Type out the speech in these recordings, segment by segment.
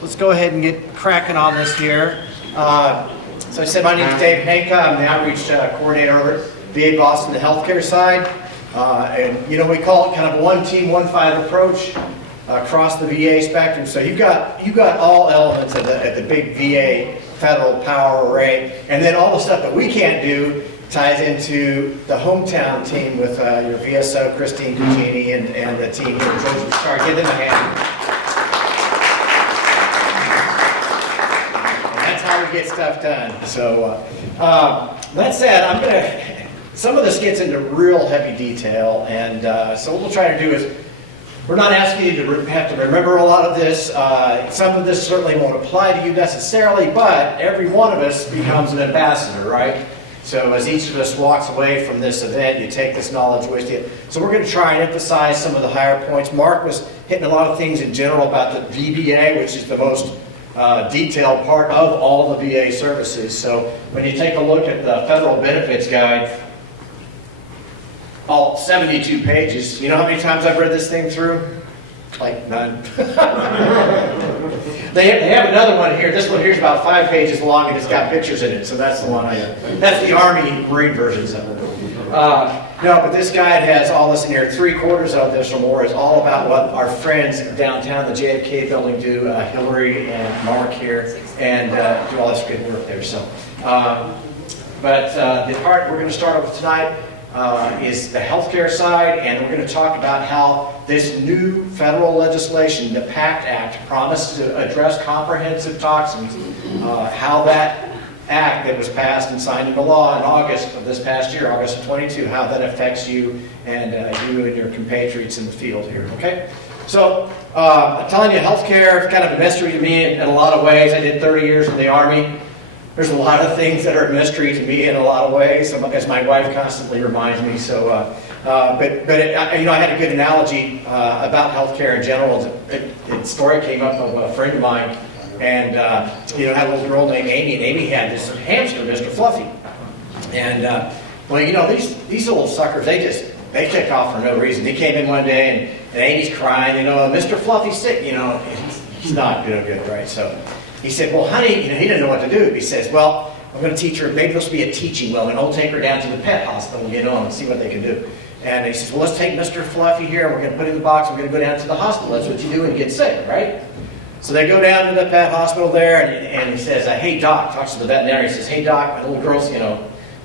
Let's go ahead and get cracking on this here. So I said my name is Dave Hanka. I'm the outreach coordinator over at VA Boston, the healthcare side. And you know, we call it kind of a one team, one fight approach across the VA spectrum. So you've got all elements at the big VA federal power array, and then all the stuff that we can't do ties into the hometown team with your VSO, Christine Cugini, and the team here. So sorry, give them a hand. Get stuff done. So that said, some of this gets into real heavy detail, and so what we'll try to do is, we're not asking you to have to remember a lot of this. Some of this certainly won't apply to you necessarily, but every one of us becomes an ambassador, right? So as each of us walks away from this event, you take this knowledge with you. So we're going to try and emphasize some of the higher points. Mark was hitting a lot of things in general about the VBA, which is the most detailed part of all the VA services. So when you take a look at the federal benefits guide, all 72 pages, you know how many times I've read this thing through? Like none. They have another one here. This one here is about 5 pages long and it's got pictures in it. So that's the one that's the Army Marine versions of it. No, but this guide has all this in here. 3/4 of this or more is all about what our friends downtown, the JFK building, do. Hillary and Mark here, and do all this good work there. So, but the part we're going to start with tonight is the healthcare side, and we're going to talk about how this new federal legislation, the PACT Act, promised to address comprehensive toxins, how that act that was passed and signed into law in August of this past year, August of 22, how that affects you and you and your compatriots in the field here, okay? So, I'm telling you, healthcare is kind of a mystery to me in a lot of ways. I did 30 years in the Army. There's a lot of things that are a mystery to me in a lot of ways, as my wife constantly reminds me. So, I had a good analogy about healthcare in general. A story came up of a friend of mine, and had a little girl named Amy, and Amy had this hamster, Mr. Fluffy. And these little suckers, they tick off for no reason. He came in one day, and Amy's crying. Mr. Fluffy's sick. He's not doing good, right? So he said, "Well, honey," he didn't know what to do. He says, "Well, I'm going to teach her. Maybe this will be a teaching moment. I'll take her down to the pet hospital and see what they can do." And he says, "Well, let's take Mr. Fluffy here. We're going to put him in the box. We're going to go down to the hospital. That's what you do when you get sick, right?" So they go down to the pet hospital there, and he says, "Hey, Doc," talks to the veterinarian. He says, "Hey, Doc, my little girl's,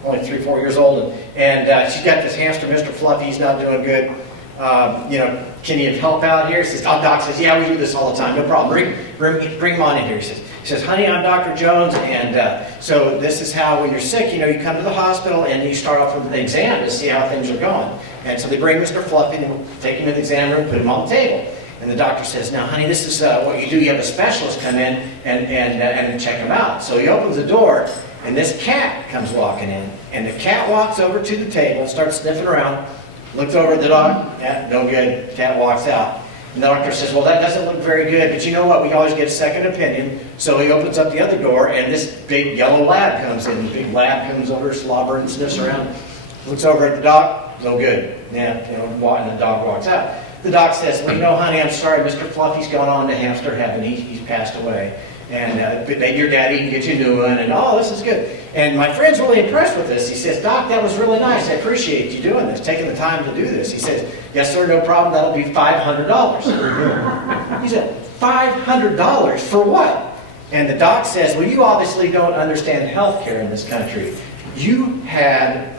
only 3-4 years old, and she's got this hamster, Mr. Fluffy. He's not doing good. Can you help out here?" He says, Doc says, "Yeah, we do this all the time. No problem. Bring him on in here." He says, "Honey, I'm Dr. Jones, and so this is how when you're sick, you come to the hospital and you start off with an exam to see how things are going." And so they bring Mr. Fluffy and take him to the exam room, put him on the table. And the doctor says, "Now, honey, this is what you do. You have a specialist come in and check him out." So he opens the door, and this cat comes walking in. And the cat walks over to the table, starts sniffing around, looks over at the dog. Yeah, no good. Cat walks out. And the doctor says, "Well, that doesn't look very good, but you know what? We always get a second opinion." So he opens up the other door, and this big yellow lab comes in. The big lab comes over, slobbering, sniffs around, looks over at the dog. No good. Yeah, and the dog walks out. The doc says, "Well, honey, I'm sorry, Mr. Fluffy's gone on to hamster heaven. He's passed away. And maybe your daddy can get you a new one, and this is good." And my friend's really impressed with this. He says, "Doc, that was really nice. I appreciate you doing this, taking the time to do this." He says, "Yes, sir, no problem. That'll be $500. He said, "$500 for what?" And the doc says, "Well, you obviously don't understand healthcare in this country. You had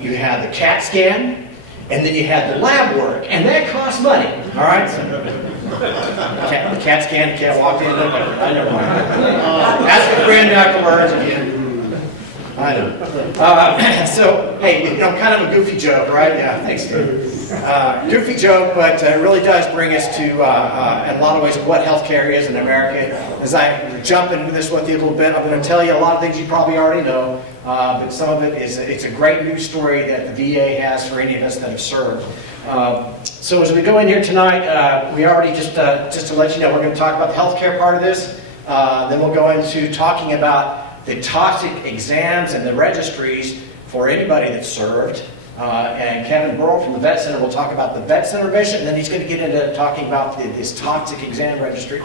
the CAT scan, and then you had the lab work, and that costs money." All right? So, the cat scan, the cat walked in. I never mind. Ask a friend afterwards. I know. So, hey, kind of a goofy joke, right? Yeah, thanks, Dave. Goofy joke, but it really does bring us to, in a lot of ways, what healthcare is in America. As I jump into this with you a little bit, I'm going to tell you a lot of things you probably already know, but some of it it's a great news story that the VA has for any of us that have served. So as we go in here tonight, we already just to let you know, we're going to talk about the healthcare part of this. Then we'll go into talking about the toxic exams and the registries for anybody that's served. And Kevin Burrell from the Vet Center will talk about the Vet Center mission, and then he's going to get into talking about this toxic exam registry.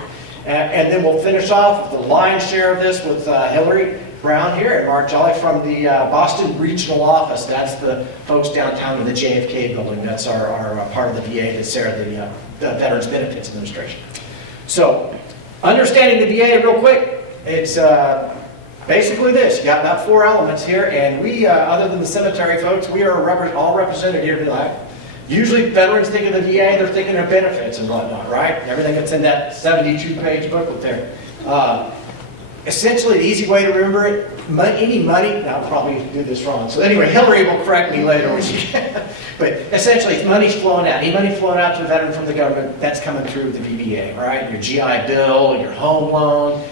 And then we'll finish off with the lion's share of this with Hillary Brown here and Mark Jolly from the Boston Regional Office. That's the folks downtown in the JFK building. That's our part of the VA that's there, the Veterans Benefits Administration. So, understanding the VA real quick, it's basically this. You got about 4 elements here, and we, other than the cemetery folks, we are all represented here tonight. Usually veterans think of the VA, they're thinking of benefits and whatnot, right? Everything that's in that 72-page booklet there. Essentially, the easy way to remember it, any money, now I'll probably do this wrong. So anyway, Hillary will correct me later when she can. But essentially, it's money's flowing out. Any money flowing out to a veteran from the government, that's coming through the VBA, right? Your GI Bill, your home loan,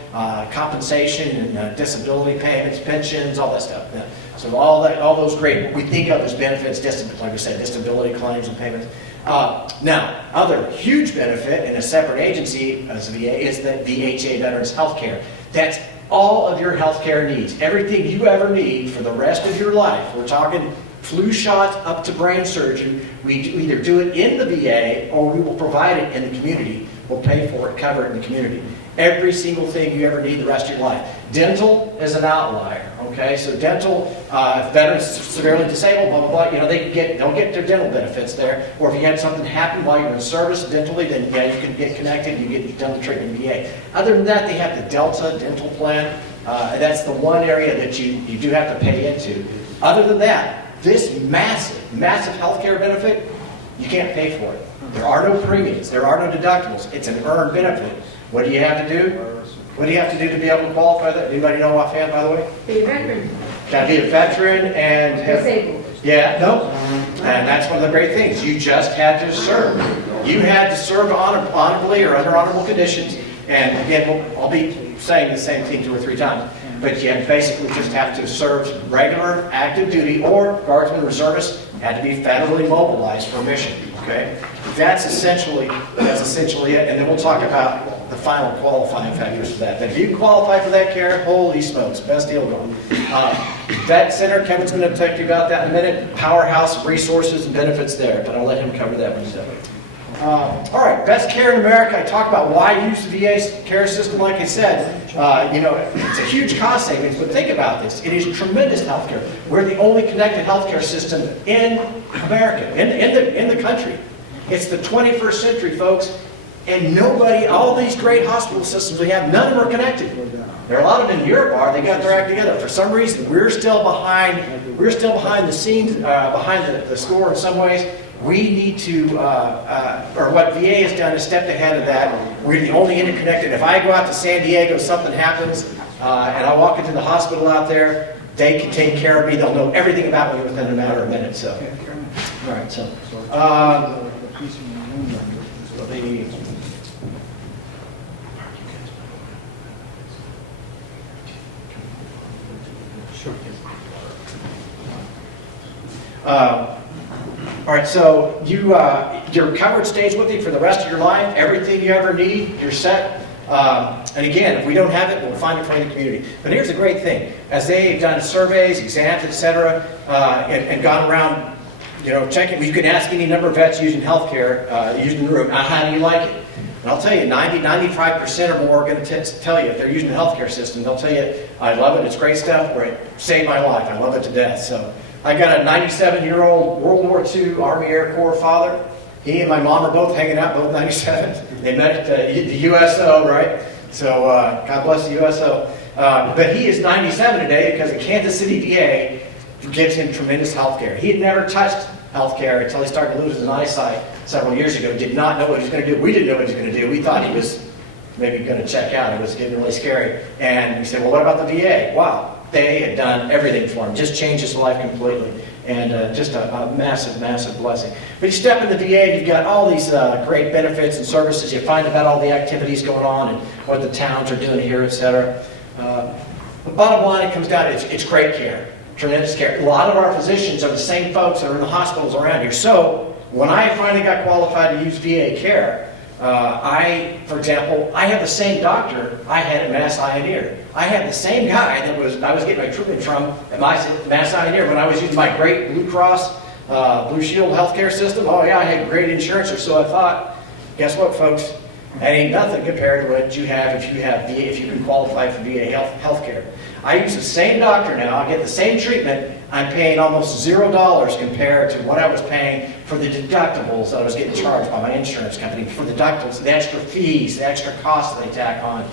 compensation and disability payments, pensions, all that stuff. Yeah. So all those great, what we think of as benefits, like we said, disability claims and payments. Now, other huge benefit in a separate agency as VA is the VHA Veterans Healthcare. That's all of your healthcare needs. Everything you ever need for the rest of your life. We're talking flu shots up to brain surgery. We either do it in the VA or we will provide it in the community. We'll pay for it, cover it in the community. Every single thing you ever need the rest of your life. Dental is an outlier, okay? So dental, if veterans severely disabled, blah, blah, blah, you know, they'll get their dental benefits there. Or if you had something happen while you're in service dentally, then yeah, you can get connected, you get dental treatment in VA. Other than that, they have the Delta dental plan. That's the one area that you do have to pay into. Other than that, this massive healthcare benefit, you can't pay for it. There are no premiums, there are no deductibles. It's an earned benefit. What do you have to do? What do you have to do to be able to qualify that? Anybody know offhand, by the way? Be a veteran. Got to be a veteran and have, Disabled. yeah, no. And that's one of the great things. You just had to serve. You had to serve honorably or under honorable conditions. And again, I'll be saying the same thing 2 or 3 times. But you basically just have to serve regular active duty, or guardsmen, reservists had to be federally mobilized for a mission. Okay, that's essentially it. And then we'll talk about the final qualifying factors for that. But if you qualify for that care, holy smokes, best deal going. Vet Center, Kevin's going to talk to you about that in a minute. Powerhouse of resources and benefits there, but I'll let him cover that one separately. All right, best care in America. I talked about why use the VA care system. Like I said, you know, it's a huge cost savings, but think about this. It is tremendous health care. We're the only connected healthcare system in America, in the country. It's the 21st century, folks, and nobody, all these great hospital systems we have, none of them are connected. There are a lot of them in Europe are, they got their act together. For some reason, we're still behind the scenes, behind the score in some ways. We need to, or what VA has done is stepped ahead of that. We're the only interconnected. If I go out to San Diego, something happens, and I walk into the hospital out there, they can take care of me. They'll know everything about me within a matter of minutes. So, all right. So, all right, so your coverage stays with you for the rest of your life. Everything you ever need, you're set. And again, if we don't have it, we'll find it for you in the community. But here's the great thing. As they've done surveys, exams, etc., and gone around, you know, checking, you can ask any number of vets using healthcare, using the room, how do you like it? And I'll tell you, 95% or more are going to tell you, if they're using the healthcare system, they'll tell you, I love it, it's great stuff, or it saved my life, I love it to death. So I got a 97-year-old World War II Army Air Corps father. He and my mom are both hanging out, both 97. They met at the USO, right? So God bless the USO. But he is 97 today because the Kansas City VA gives him tremendous health care. He had never touched health care until he started to lose his eyesight several years ago. Did not know what he was going to do. We didn't know what he was going to do. We thought he was maybe going to check out. It was getting really scary. And we said, well, what about the VA? Wow. They had done everything for him, just changed his life completely. And just a massive, massive blessing. But you step in the VA, you've got all these great benefits and services. You find about all the activities going on and what the towns are doing here, etc. The bottom line, it comes down to it's great care, tremendous care. A lot of our physicians are the same folks that are in the hospitals around here. So when I finally got qualified to use VA care, for example, I have the same doctor I had at Mass Eye and Ear. I had the same guy that I was getting my treatment from at Mass Eye and Ear when I was using my great Blue Cross, Blue Shield healthcare system. Oh yeah, I had great insurance, or so I thought. Guess what, folks? That ain't nothing compared to what you have if you have VA, if you can qualify for VA health care. I use the same doctor now, I get the same treatment, I'm paying almost $0 compared to what I was paying for the deductibles that I was getting charged by my insurance company, for the deductibles, the extra fees, the extra costs that they tack on.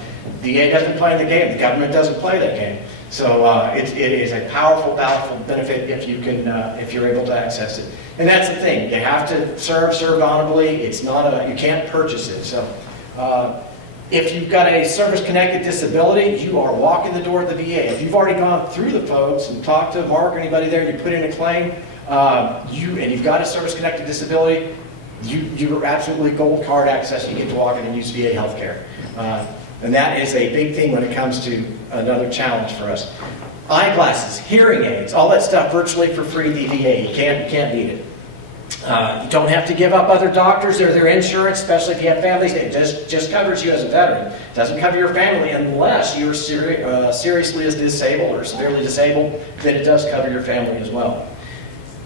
VA doesn't play the game, the government doesn't play that game. So it is a powerful, powerful benefit if you can, if you're able to access it. And that's the thing, you have to serve honorably. It's not you can't purchase it. So if you've got a service-connected disability, you are walking the door at the VA. If you've already gone through the folks and talked to Mark or anybody there, you put in a claim, and you've got a service-connected disability, you're absolutely gold card access. You get to walk in and use VA healthcare. And that is a big thing when it comes to another challenge for us. Eyeglasses, hearing aids, all that stuff virtually for free, the VA. You can't beat it. You don't have to give up other doctors or their insurance, especially if you have families. It just covers you as a veteran. It doesn't cover your family unless you're seriously disabled or severely disabled, then it does cover your family as well.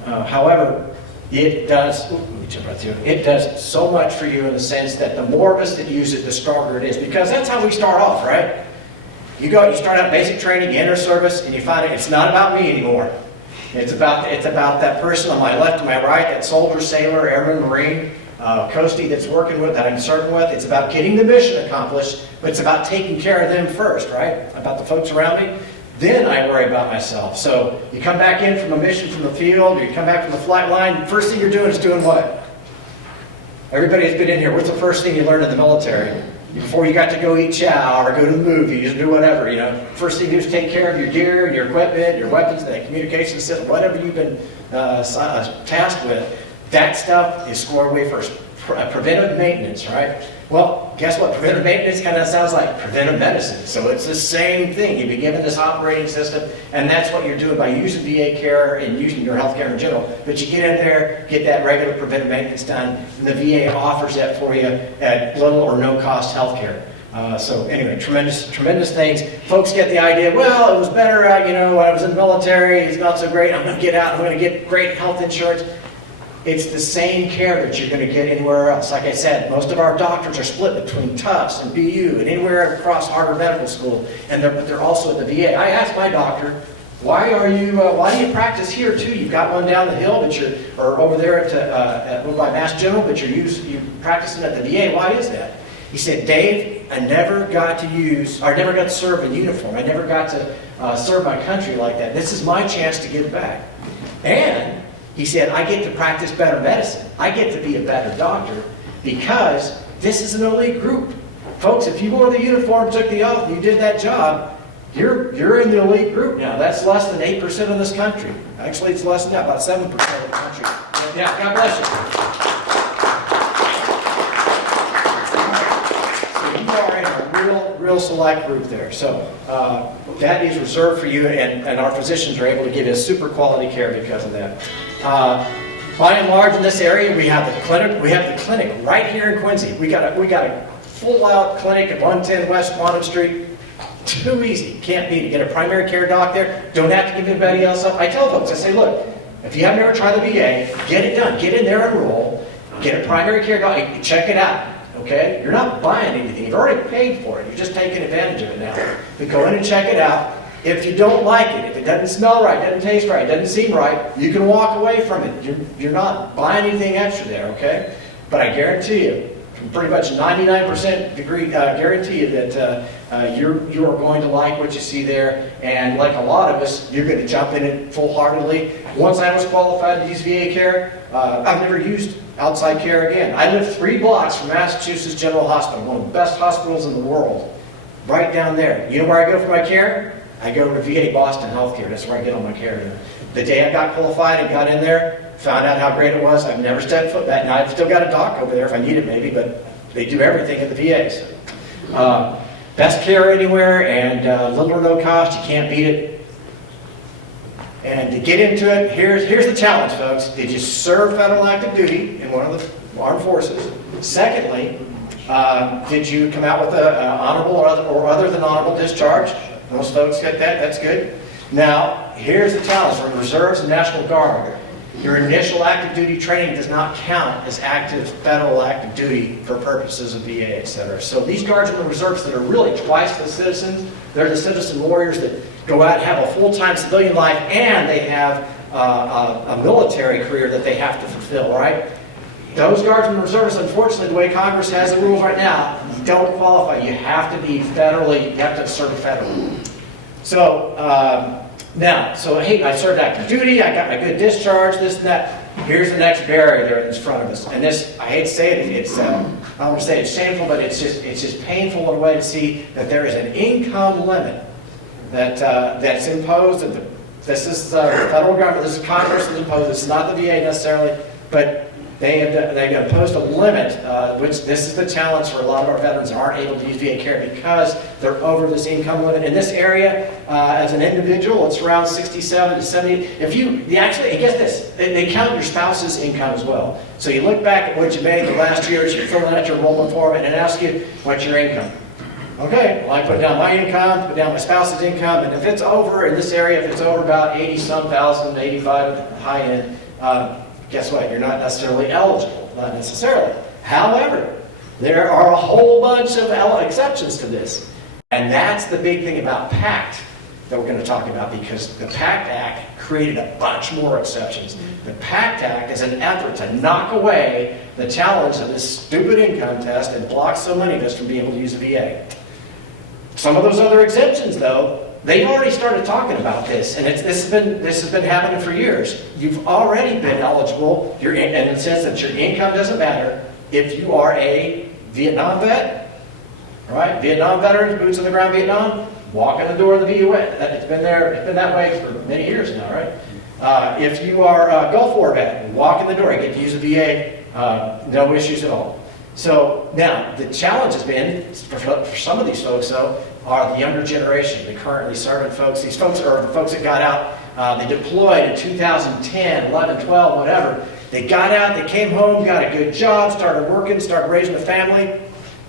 However, it does so much for you in the sense that the more of us that use it, the stronger it is. Because that's how we start off, right? You start out basic training, you enter service, and you find it's not about me anymore. It's about that person on my left and my right, that soldier, sailor, airman, marine, coastie that I'm serving with. It's about getting the mission accomplished, but it's about taking care of them first, right? About the folks around me. Then I worry about myself. So you come back in from a mission from the field, or you come back from the flight line, first thing you're doing is doing what? Everybody has been in here. What's the first thing you learned in the military? Before you got to go eat chow or go to the movie, you just do whatever, you know. First thing you do is take care of your gear, your equipment, your weapons, the communication system, whatever you've been tasked with. That stuff is squared away first. Preventive maintenance, right? Well, guess what? Preventive maintenance kind of sounds like preventive medicine. So it's the same thing. You've been given this operating system, and that's what you're doing by using VA care and using your health care in general. But you get in there, get that regular preventive maintenance done, and the VA offers that for you at little or no cost health care. So anyway, tremendous things. Folks get the idea, well, it was better, when I was in the military, it's not so great, I'm going to get out, I'm going to get great health insurance. It's the same care that you're going to get anywhere else. Like I said, most of our doctors are split between Tufts and BU and anywhere across Harvard Medical School, and they're also at the VA. I asked my doctor, why do you practice here too? You've got one down the hill, or over there at by Mass General, but you're practicing at the VA. Why is that? He said, Dave, I never got to serve in uniform. I never got to serve my country like that. This is my chance to give back. And he said, I get to practice better medicine. I get to be a better doctor because this is an elite group. Folks, if you wore the uniform, took the oath, and you did that job, you're in the elite group now. That's less than 8% of this country. Actually, it's less than that, about 7% of the country. Yeah, God bless you. So you are in a real select group there. So that is reserved for you, and our physicians are able to give you super quality care because of that. By and large, in this area, we have the clinic. We have the clinic right here in Quincy. We got a full-out clinic at 110 West Quantum Street. Too easy. Can't beat it. Get a primary care doc there. Don't have to give anybody else up. I tell folks, I say, look, if you have never tried the VA, get it done. Get in there, enroll. Get a primary care doc. Check it out. Okay? You're not buying anything. You've already paid for it. You're just taking advantage of it now. But go in and check it out. If you don't like it, if it doesn't smell right, doesn't taste right, doesn't seem right, you can walk away from it. You're not buying anything extra there, okay? But I guarantee you, pretty much 99% guarantee you that you are going to like what you see there. And like a lot of us, you're going to jump in it full-heartedly. Once I was qualified to use VA care, I've never used outside care again. I live 3 blocks from Massachusetts General Hospital, one of the best hospitals in the world, right down there. You know where I go for my care? I go to VA Boston Healthcare. That's where I get all my care. The day I got qualified and got in there, found out how great it was. I've never stepped foot back. Now, I've still got a doc over there if I need it maybe, but they do everything at the VA. So, best care anywhere and little or no cost. You can't beat it. And to get into it, here's the challenge, folks. Did you serve federal active duty in one of the armed forces? Secondly, did you come out with an honorable or other than honorable discharge? Most folks get that. That's good. Now, here's the challenge for reserves and National Guard. Your initial active duty training does not count as active federal active duty for purposes of VA, et cetera. So these Guardsmen and Reservists that are really twice the citizens, they're the citizen warriors that go out and have a full-time civilian life, and they have a military career that they have to fulfill, right? Those Guardsmen and Reservists, unfortunately, the way Congress has the rules right now, you don't qualify. You have to be federally, you have to serve federally. So, hey, I served active duty, I got my good discharge, this and that. Here's the next barrier there in front of us. And this, I hate to say it, I don't want to say it's shameful, but it's just painful in a way to see that there is an income limit that's imposed. This is the federal government, this is Congress that's imposed, this is not the VA necessarily, but they imposed a limit, which this is the challenge for a lot of our veterans that aren't able to use VA care because they're over this income limit. In this area, as an individual, it's around 67 to 70. Actually, get this, they count your spouse's income as well. So you look back at what you made the last years, you're filling out your enrollment form, and it asks you what's your income. Okay, well, I put down my income, put down my spouse's income, and if it's over in this area, if it's over about 80-some thousand, 85 at the high end, guess what? You're not necessarily eligible, not necessarily. However, there are a whole bunch of exceptions to this. And that's the big thing about PACT that we're going to talk about, because the PACT Act created a bunch more exceptions. The PACT Act is an effort to knock away the challenge of this stupid income test and block so many of us from being able to use a VA. Some of those other exemptions, though, they've already started talking about this, and this has been happening for years. You've already been eligible, and it says that your income doesn't matter if you are a Vietnam vet, right? Vietnam veterans, boots on the ground Vietnam, walk in the door of the VUA. It's been that way for many years now, right? If you are a Gulf War vet, walk in the door, you get to use a VA, no issues at all. So now, the challenge has been, for some of these folks though, are the younger generation, the currently serving folks. These folks are the folks that got out, they deployed in 2010, 11, 12, whatever. They got out, they came home, got a good job, started working, started raising a family.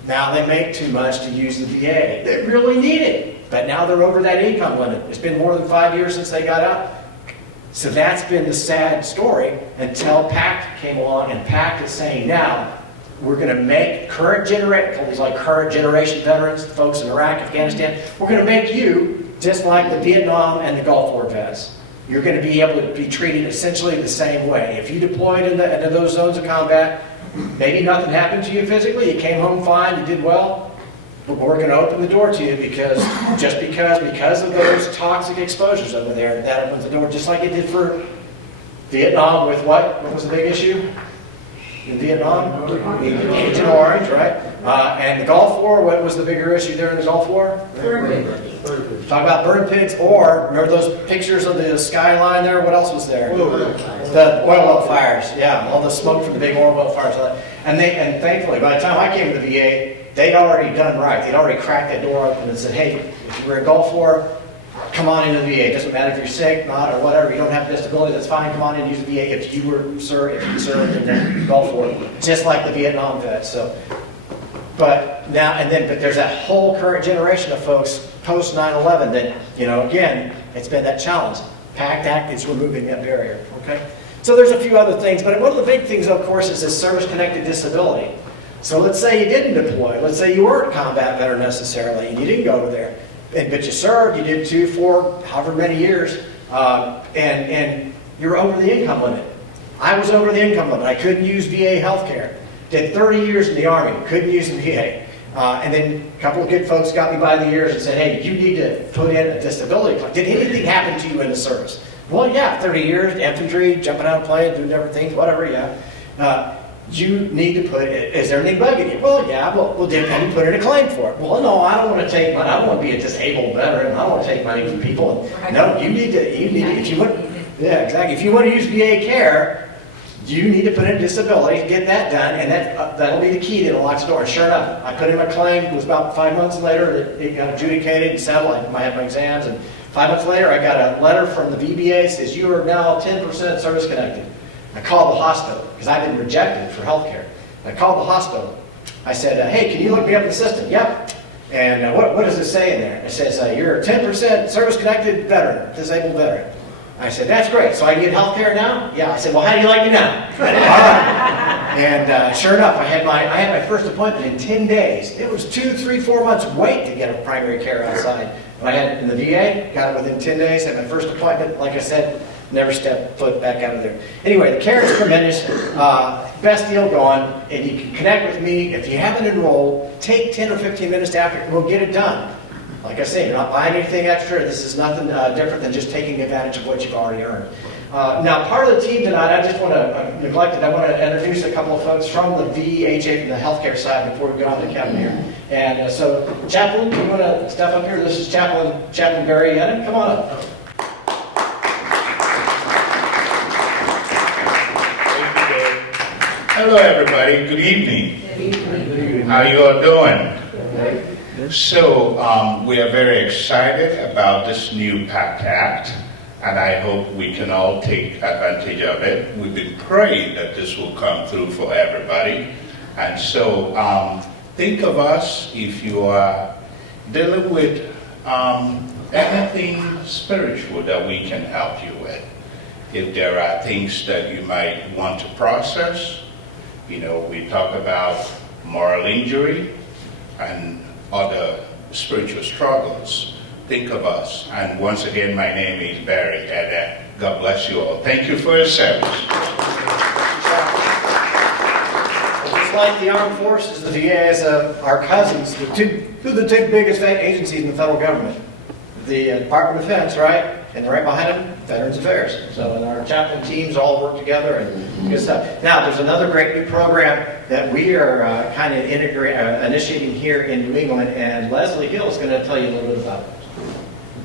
Now they make too much to use the VA. They really need it, but now they're over that income limit. It's been more than 5 years since they got out. So that's been the sad story until PACT came along, and PACT is saying now, we're going to make current generation veterans, folks in Iraq, Afghanistan, we're going to make you just like the Vietnam and the Gulf War vets. You're going to be able to be treated essentially the same way. If you deployed into those zones of combat, maybe nothing happened to you physically, you came home fine, you did well, but we're going to open the door to you because of those toxic exposures over there, that opens the door, just like it did for Vietnam with what? What was the big issue? In Vietnam, Agent Orange, right? And the Gulf War, what was the bigger issue there in the Gulf War? Burn pigs. Talk about burn pigs, or remember those pictures of the skyline there? What else was there? The oil well fires, yeah, all the smoke from the big oil well fires. And thankfully, by the time I came to the VA, they'd already done right. They'd already cracked that door open and said, hey, if you were in Gulf War, come on into the VA. It doesn't matter if you're sick, not, or whatever. You don't have a disability, that's fine. Come on in and use the VA if you served in the Gulf War, just like the Vietnam vets. So, but there's that whole current generation of folks post 9/11 that, again, it's been that challenge. PACT Act is removing that barrier. Okay. So there's a few other things, but one of the big things, of course, is this service-connected disability. So let's say you didn't deploy. Let's say you weren't a combat veteran necessarily, and you didn't go over there. But you served, you did 2, 4, however many years, and you're over the income limit. I was over the income limit. I couldn't use VA health care. Did 30 years in the Army, couldn't use the VA. And then a couple of good folks got me by the ears and said, hey, you need to put in a disability claim. Did anything happen to you in the service? Well, yeah, 30 years, infantry, jumping out of plane, doing different things, whatever, yeah. You need to put, is there anything bugging you? Well, yeah, well, have you put in a claim for it? Well, no, I don't want to take money. I don't want to be a disabled veteran. I don't want to take money from people. No, you need to, if you want, yeah, exactly. If you want to use VA care, you need to put in disability, get that done, and that'll be the key that unlocks the door. And sure enough, I put in my claim. It was about 5 months later that it got adjudicated and settled. I had my exams, and 5 months later, I got a letter from the VBA that says you are now 10% service connected. I called the hospital because I've been rejected for health care. I called the hospital. I said, hey, can you look me up in the system? Yep. And what does it say in there? It says, you're a 10% service-connected veteran, disabled veteran. I said, that's great. So I get health care now? Yeah. I said, well, how do you like me now? All right. And sure enough, I had my first appointment in 10 days. It was 2, 3, 4 months wait to get a primary care outside. But I had in the VA, got it within 10 days, had my first appointment. Like I said, never stepped foot back out of there. Anyway, the care is tremendous. Best deal going. And you can connect with me. If you haven't enrolled, take 10 or 15 minutes after and we'll get it done. Like I say, you're not buying anything extra. This is nothing different than just taking advantage of what you've already earned. Now, part of the team tonight, I just want to neglect it. I want to introduce a couple of folks from the VHA, from the healthcare side, before we go on to Kevin here. And so, Chaplain, you want to step up here? This is Chaplain Barry Yennon. Come on up. Hello, everybody. Good evening. How you all doing? So we are very excited about this new PACT Act, and I hope we can all take advantage of it. We've been praying that this will come through for everybody. And so think of us if you are dealing with anything spiritual that we can help you with. If there are things that you might want to process, you know, we talk about moral injury and other spiritual struggles. Think of us. And once again, my name is Barry, and God bless you all. Thank you for your service. Just like the armed forces, the VA is our cousins. Two of the two biggest agencies in the federal government. The Department of Defense, right? And right behind them, Veterans Affairs. So our chaplain teams all work together and good stuff. Now, there's another great new program that we are kind of initiating here in New England, and Leslie Hill is going to tell you a little bit about it.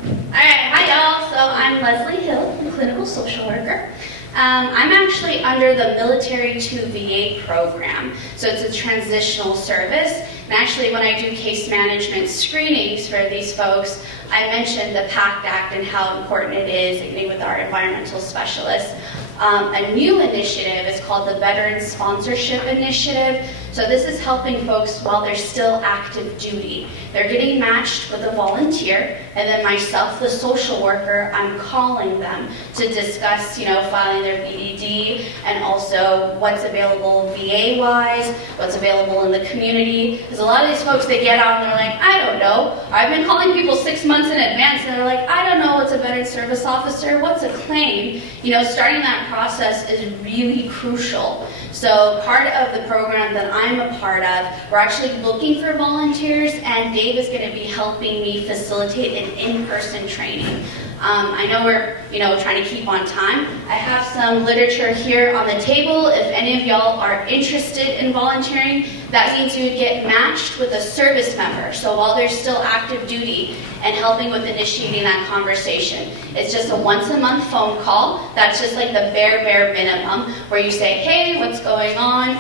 All right, hi y'all. So I'm Leslie Hill, I'm a clinical social worker. I'm actually under the Military to VA program, so it's a transitional service. And actually, when I do case management screenings for these folks, I mentioned the PACT Act and how important it is, meeting with our environmental specialists. A new initiative is called the Veteran Sponsorship Initiative. So this is helping folks while they're still active duty. They're getting matched with a volunteer, and then myself, the social worker, I'm calling them to discuss, filing their BDD, and also what's available VA-wise, what's available in the community. Because a lot of these folks, they get out and they're like, I don't know. I've been calling people 6 months in advance, and they're like, I don't know what's a veteran service officer, what's a claim? Starting that process is really crucial. So part of the program that I'm a part of, we're actually looking for volunteers, and Dave is going to be helping me facilitate an in-person training. I know we're, trying to keep on time. I have some literature here on the table. If any of y'all are interested in volunteering, that means you would get matched with a service member. So while they're still active duty and helping with initiating that conversation. It's just a once-a-month phone call. That's just like the bare minimum, where you say, hey, what's going on?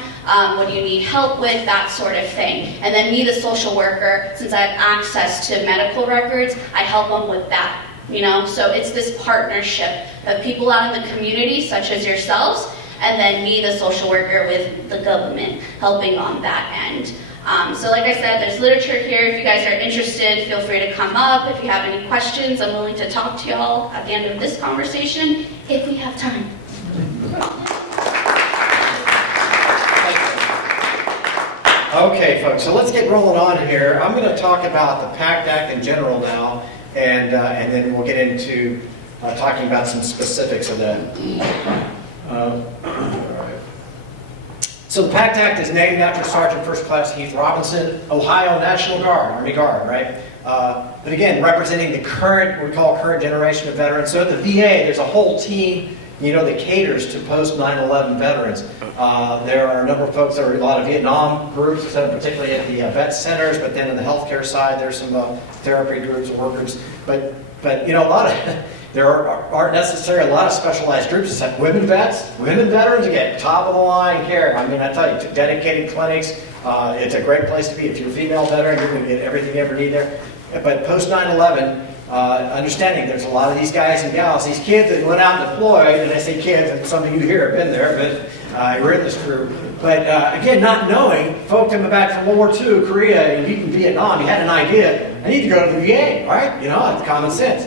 What do you need help with? That sort of thing. And then me, the social worker, since I have access to medical records, I help them with that. So it's this partnership of people out in the community, such as yourselves, and then me, the social worker, with the government, helping on that end. So like I said, there's literature here. If you guys are interested, feel free to come up. If you have any questions, I'm willing to talk to y'all at the end of this conversation, if we have time. Okay, folks, so let's get rolling on here. I'm going to talk about the PACT Act in general now, and then we'll get into talking about some specifics of that. So the PACT Act is named after Sergeant First Class Heath Robinson, Ohio National Guard, Army Guard, right? But again, representing the what we call current generation of veterans. So at the VA, there's a whole team, that caters to post 9/11 veterans. There are a number of folks, there are a lot of Vietnam groups, particularly at the vet centers, but then on the healthcare side, there's some therapy groups and work groups. But a lot of, there aren't necessarily a lot of specialized groups. It's like women veterans, again, top of the line care. I tell you, dedicated clinics, it's a great place to be. If you're a female veteran, you're going to get everything you ever need there. But post 9/11, understanding there's a lot of these guys and gals, these kids that went out and deployed, and I say kids, and some of you here have been there, but we're in this group. But again, not knowing, folk coming back from World War II, Korea, and even Vietnam, you had an idea, I need to go to the VA, right? It's common sense.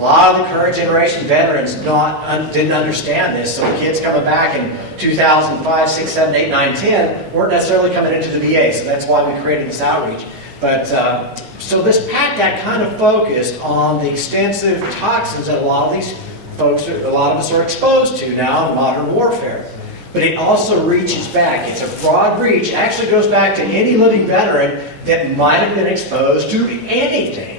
A lot of the current generation veterans didn't understand this, so the kids coming back in 2005, 6, 7, 8, 9, 10 weren't necessarily coming into the VA, so that's why we created this outreach. But so this PACT Act kind of focused on the extensive toxins that a lot of these folks, a lot of us are exposed to now in modern warfare. But it also reaches back. It's a broad reach. It actually goes back to any living veteran that might have been exposed to anything.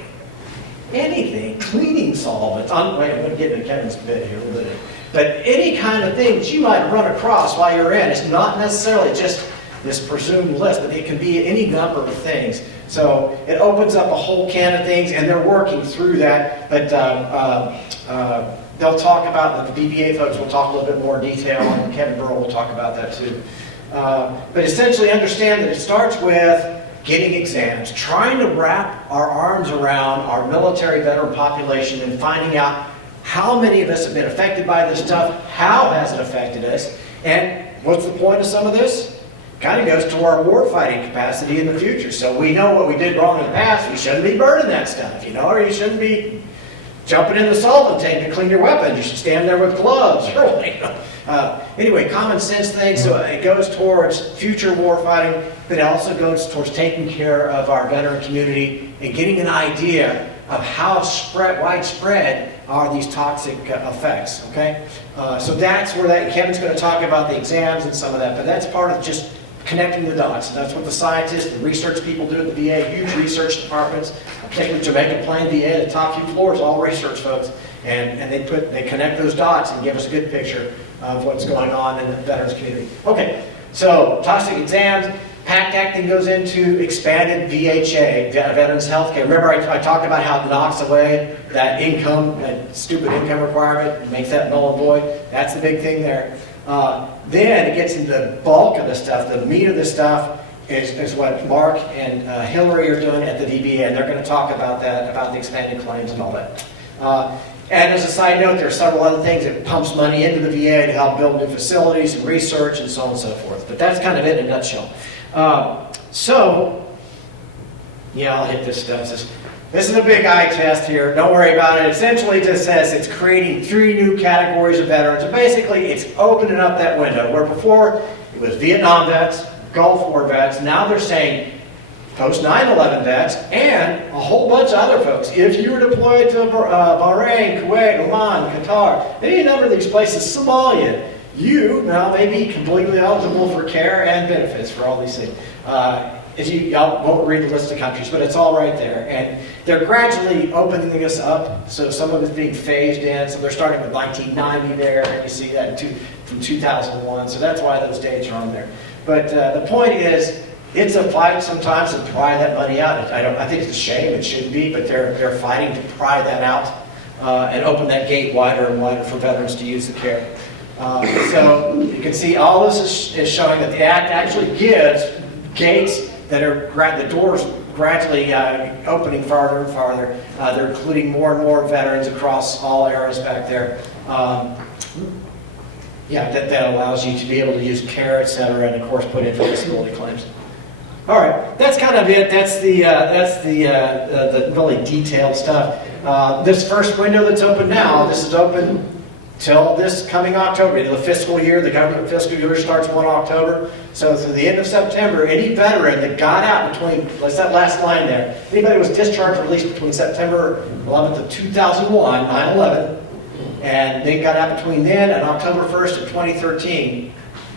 Anything. Cleaning solvents. I'm going to get into Kevin's bit here a little bit. But any kind of thing that you might run across while you're in. It's not necessarily just this presumed list, but it can be any number of things. So it opens up a whole can of things, and they're working through that. But they'll talk about, the VBA folks will talk a little bit more in detail, and Kevin Burrow will talk about that too. But essentially understand that it starts with getting exams, trying to wrap our arms around our military veteran population and finding out how many of us have been affected by this stuff, how has it affected us, and what's the point of some of this? Kind of goes to our warfighting capacity in the future. So we know what we did wrong in the past. We shouldn't be burning that stuff, or you shouldn't be jumping in the solvent tank to clean your weapons. You should stand there with gloves. Anyway, common sense things. So it goes towards future warfighting, but it also goes towards taking care of our veteran community and getting an idea of how widespread are these toxic effects. Okay, so that's where Kevin's going to talk about the exams and some of that, but that's part of just connecting the dots. And that's what the scientists and research people do at the VA, huge research departments, particularly Jamaica Plain VA, the top few floors, all research folks, and they connect those dots and give us a good picture of what's going on in the veterans community. Okay, so toxic exams, PACT Act then goes into expanded VHA, Veterans Healthcare. Remember I talked about how it knocks away that income, that stupid income requirement, makes that null and void. That's the big thing there. Then it gets into the bulk of the stuff, the meat of the stuff is what Mark and Hillary are doing at the VBA, and they're going to talk about that, about the expanded claims and all that. And as a side note, there are several other things that pumps money into the VA to help build new facilities and research and so on and so forth. But that's kind of it in a nutshell. I'll hit this stuff. This is a big eye test here. Don't worry about it. Essentially, it just says it's creating 3 new categories of veterans. And basically, it's opening up that window. Where before, it was Vietnam vets, Gulf War vets. Now they're saying post 9/11 vets and a whole bunch of other folks. If you were deployed to Bahrain, Kuwait, Oman, Qatar, any number of these places, Somalia, you now may be completely eligible for care and benefits for all these things. I won't read the list of countries, but it's all right there. And they're gradually opening us up, so some of it's being phased in. So they're starting with 1990 there, and you see that from 2001. So that's why those dates are on there. But the point is, it's a fight sometimes to pry that money out. I think it's a shame, it shouldn't be, but they're fighting to pry that out and open that gate wider and wider for veterans to use the care. So you can see all this is showing that the Act actually gives gates that are the doors gradually opening farther and farther. They're including more and more veterans across all eras back there. That allows you to be able to use care, etc., and of course put in for disability claims. All right, that's kind of it. That's the really detailed stuff. This first window that's open now, this is open till this coming October. The fiscal year, the government fiscal year starts 1 October. So through the end of September, any veteran that got out between, what's that last line there? Anybody who was discharged or released between September 11th of 2001, 9/11, and they got out between then and October 1st of 2013,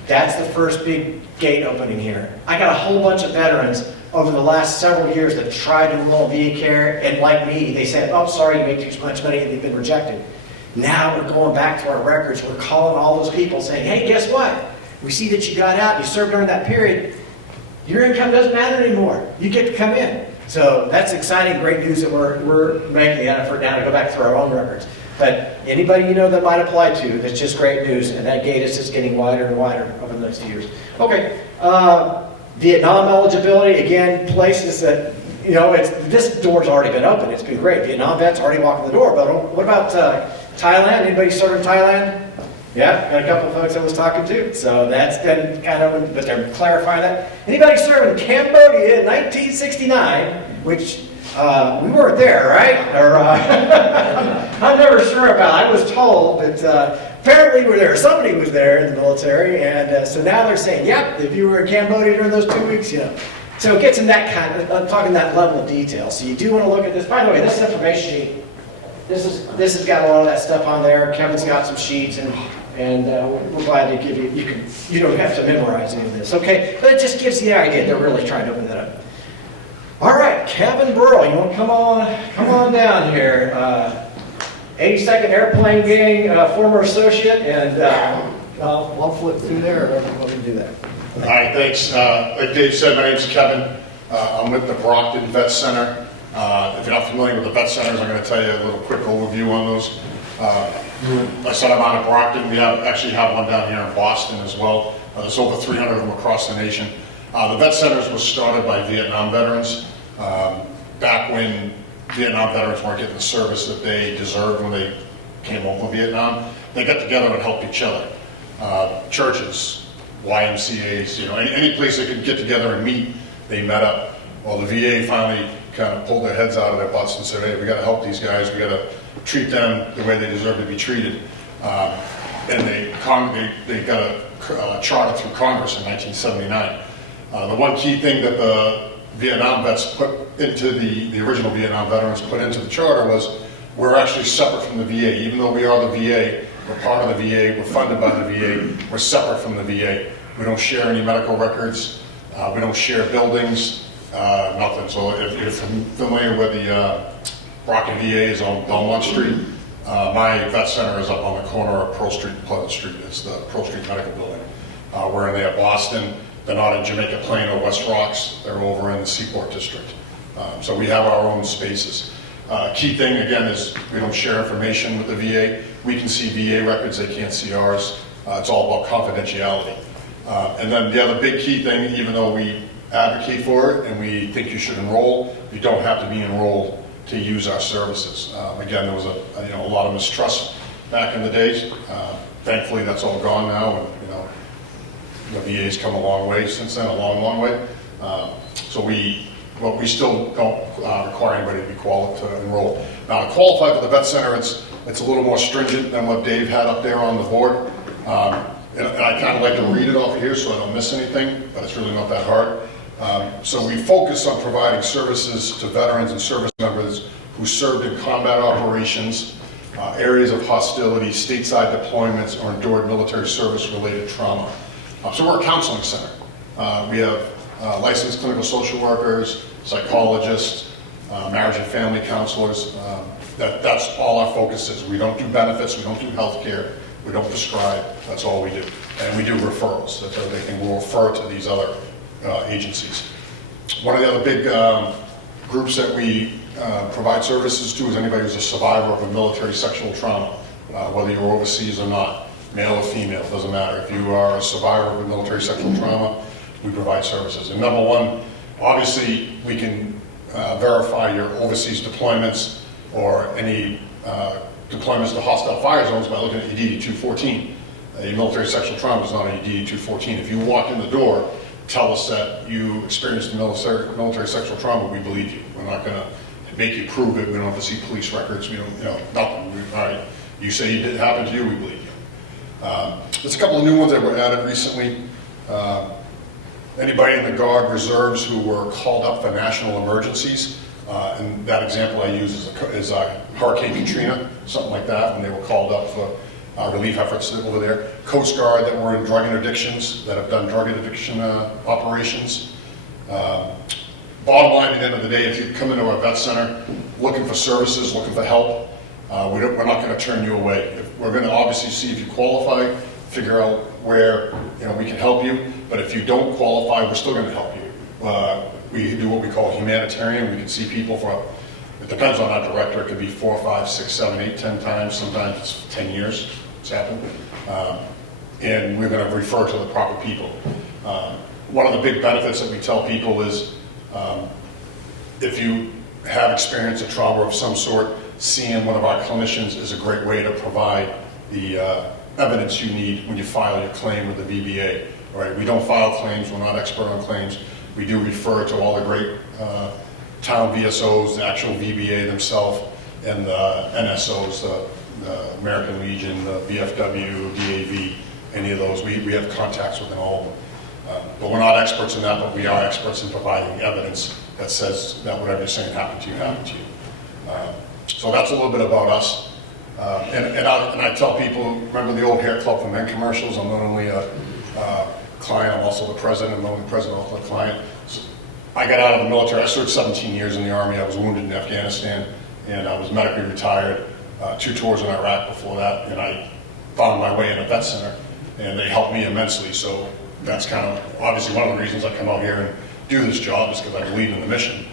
that's the first big gate opening here. I got a whole bunch of veterans over the last several years that tried to enroll in VA care, and like me, they said, oh, sorry, you make too much money, and they've been rejected. Now we're going back to our records. We're calling all those people saying, hey, guess what? We see that you got out, you served during that period. Your income doesn't matter anymore. You get to come in. So that's exciting, great news that we're making the effort now to go back through our own records. But anybody you know that might apply to, that's just great news. And that gate is just getting wider and wider over the next few years. Okay, Vietnam eligibility, again, places that, this door's already been open. It's been great. Vietnam vets already walking the door. But what about Thailand? Anybody serve in Thailand? Yeah, got a couple of folks I was talking to. So that's been kind of, but they're clarifying that. Anybody serve in Cambodia in 1969, which We weren't there, right? Or, I'm never sure about it. I was told, but apparently we were there. Somebody was there in the military, and so now they're saying, yep, if you were in Cambodia during those 2 weeks, So it gets in that kind of, I'm talking that level of detail. So you do want to look at this. By the way, this information sheet, this has got a lot of that stuff on there. Kevin's got some sheets, and we're glad to give you, you don't have to memorize any of this, okay? But it just gives you the idea. They're really trying to open that up. All right, Kevin Burrow, you want to come on down here. 82nd Airplane Gang, former associate, and I'll flip through there, or let me do that. All right, thanks. Like Dave said, my name's Kevin. I'm with the Brockton Vet Center. If you're not familiar with the vet centers, I'm going to tell you a little quick overview on those. I said I'm out of Brockton. We actually have one down here in Boston as well. There's over 300 of them across the nation. The vet centers was started by Vietnam veterans back when Vietnam veterans weren't getting the service that they deserved when they came home from Vietnam. They got together and helped each other. Churches, YMCAs, any place they could get together and meet, they met up. Well, the VA finally kind of pulled their heads out of their butts and said, hey, we got to help these guys. We got to treat them the way they deserve to be treated. And they got a charter through Congress in 1979. The one key thing that the Vietnam vets put into the original Vietnam veterans put into the charter was we're actually separate from the VA. Even though we are the VA, we're part of the VA, we're funded by the VA, we're separate from the VA. We don't share any medical records, we don't share buildings, nothing. So if you're familiar with the Brockton VA is on Belmont Street, my vet center is up on the corner of Pearl Street and Pleasant Street. It's the Pearl Street Medical Building. We're in there, Boston. They're not in Jamaica Plain or West Rocks. They're over in the Seaport District. So we have our own spaces. Key thing, again, is we don't share information with the VA. We can see VA records. They can't see ours. It's all about confidentiality. And then the other big key thing, even though we advocate for it and we think you should enroll, you don't have to be enrolled to use our services. Again, there was a lot of mistrust back in the days. Thankfully, that's all gone now, and the VA's come a long way since then, a long way. So we still don't require anybody to be to enroll. Now, to qualify for the vet center, it's a little more stringent than what Dave had up there on the board. And I kind of like to read it off here so I don't miss anything, but it's really not that hard. So we focus on providing services to veterans and service members who served in combat operations, areas of hostility, stateside deployments, or endured military service-related trauma. So we're a counseling center. We have licensed clinical social workers, psychologists, marriage and family counselors. That's all our focus is. We don't do benefits, we don't do health care, we don't prescribe, that's all we do. And we do referrals, that's everything. We'll refer to these other agencies. One of the other big groups that we provide services to is anybody who's a survivor of a military sexual trauma, whether you're overseas or not, male or female, doesn't matter. If you are a survivor of a military sexual trauma, we provide services. And number one, obviously we can verify your overseas deployments or any deployments to hostile fire zones by looking at your DD-214. A military sexual trauma is not a DD-214. If you walk in the door, tell us that you experienced a military sexual trauma, we believe you. We're not going to make you prove it. We don't have to see police records. We don't, nothing. All right, you say it did happen to you, we believe you. There's a couple of new ones that were added recently. Anybody in the Guard Reserves who were called up for national emergencies, and that example I use is Hurricane Katrina, something like that, when they were called up for relief efforts over there. Coast Guard that were in drug interdictions, that have done drug interdiction operations. Bottom line, at the end of the day, if you come into our vet center looking for services, looking for help, we're not going to turn you away. We're going to obviously see if you qualify, figure out where we can help you. But if you don't qualify, we're still going to help you. We do what we call humanitarian. We can see people for, it depends on our director, it could be 4, 5, 6, 7, 8, 10 times. Sometimes it's 10 years it's happened. And we're going to refer to the proper people. One of the big benefits that we tell people is if you have experienced a trauma of some sort, seeing one of our clinicians is a great way to provide the evidence you need when you file your claim with the VBA. All right, we don't file claims, we're not expert on claims. We do refer to all the great town VSOs, the actual VBA themselves, and the NSOs, the American Legion, the VFW, DAV, any of those. We have contacts within all of them. But we're not experts in that, but we are experts in providing evidence that says that whatever you're saying happened to you, happened to you. So that's a little bit about us. And I tell people, remember the old Hair Club for Men commercials? I'm not only a client, I'm also the president. I'm not only president, I'm also a client. So I got out of the military. I served 17 years in the Army. I was wounded in Afghanistan, and I was medically retired. 2 tours in Iraq before that, and I found my way in a vet center, and they helped me immensely. So that's kind of obviously one of the reasons I come out here and do this job, is because I believe in the mission.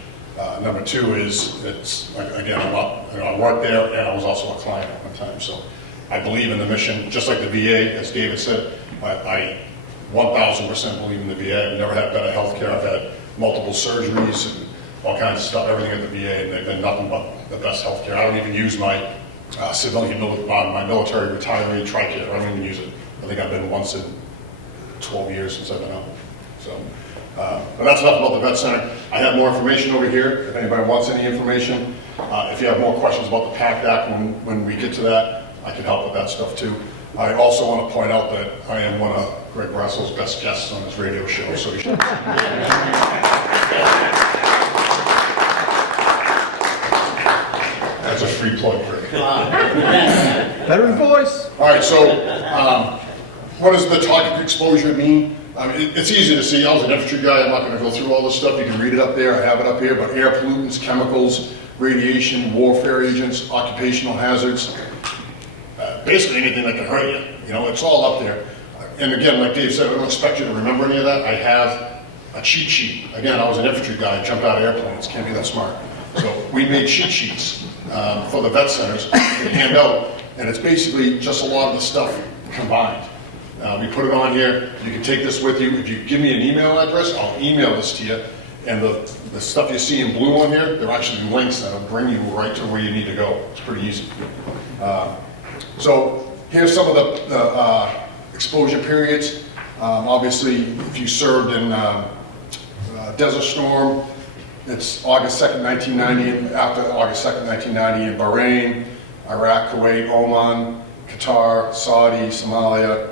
Number 2 is, it's, again, I worked there, and I was also a client at one time. So I believe in the mission, just like the VA, as David said. I 1,000% believe in the VA. I've never had better health care. I've had multiple surgeries and all kinds of stuff, everything at the VA, and they've been nothing but the best health care. I don't even use my my military retiree TRICARE. I don't even use it. I think I've been once in 12 years since I've been out. So, but that's enough about the vet center. I have more information over here if anybody wants any information. If you have more questions about the PACT Act when we get to that, I can help with that stuff too. I also want to point out that I am one of Greg Russell's best guests on his radio show, so you should. That's a free plug, Greg. Veteran voice. All right, so what does the toxic exposure mean? It's easy to see. I was an infantry guy. I'm not going to go through all this stuff. You can read it up there. I have it up here. But air pollutants, chemicals, radiation, warfare agents, occupational hazards, basically anything that can hurt you. You know, it's all up there. And again, like Dave said, I don't expect you to remember any of that. I have a cheat sheet. Again, I was an infantry guy. I jumped out of airplanes. Can't be that smart. So we made cheat sheets for the vet centers to hand out. And it's basically just a lot of the stuff combined. We put it on here. You can take this with you. If you give me an email address, I'll email this to you. And the stuff you see in blue on here, they're actually links that'll bring you right to where you need to go. It's pretty easy. So here's some of the exposure periods. Obviously, if you served in Desert Storm, it's August 2nd, 1990. After August 2nd, 1990, in Bahrain, Iraq, Kuwait, Oman, Qatar, Saudi, Somalia,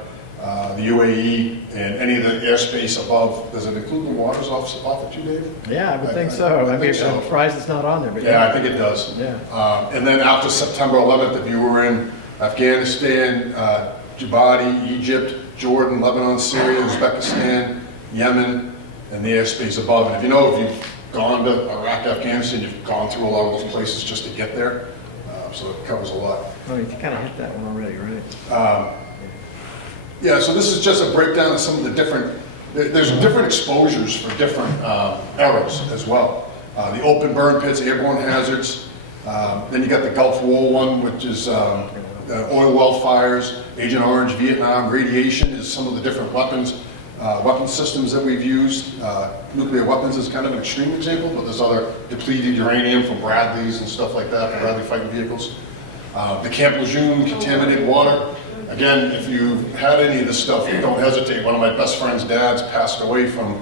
the UAE, and any of the airspace above. Does it include the waters off of you, Dave? Yeah, I would think so. I mean, I'm surprised it's not on there, but Yeah, I think it does. Yeah. And then after September 11th, if you were in Afghanistan, Djibouti, Egypt, Jordan, Lebanon, Syria, Uzbekistan, Yemen, and the airspace above. And if you've gone to Iraq, Afghanistan, you've gone through a lot of those places just to get there. So it covers a lot. Oh, you kind of hit that one already, right? Yeah, so this is just a breakdown of some of the different, there's different exposures for different eras as well. The open burn pits, airborne hazards. Then you got the Gulf War one, which is oil well fires, Agent Orange, Vietnam, radiation is some of the different weapons, weapon systems that we've used. Nuclear weapons is kind of an extreme example, but there's other depleted uranium from Bradleys and stuff like that, from Bradley fighting vehicles. The Camp Lejeune, contaminated water. Again, if you've had any of this stuff, don't hesitate. One of my best friend's dads passed away from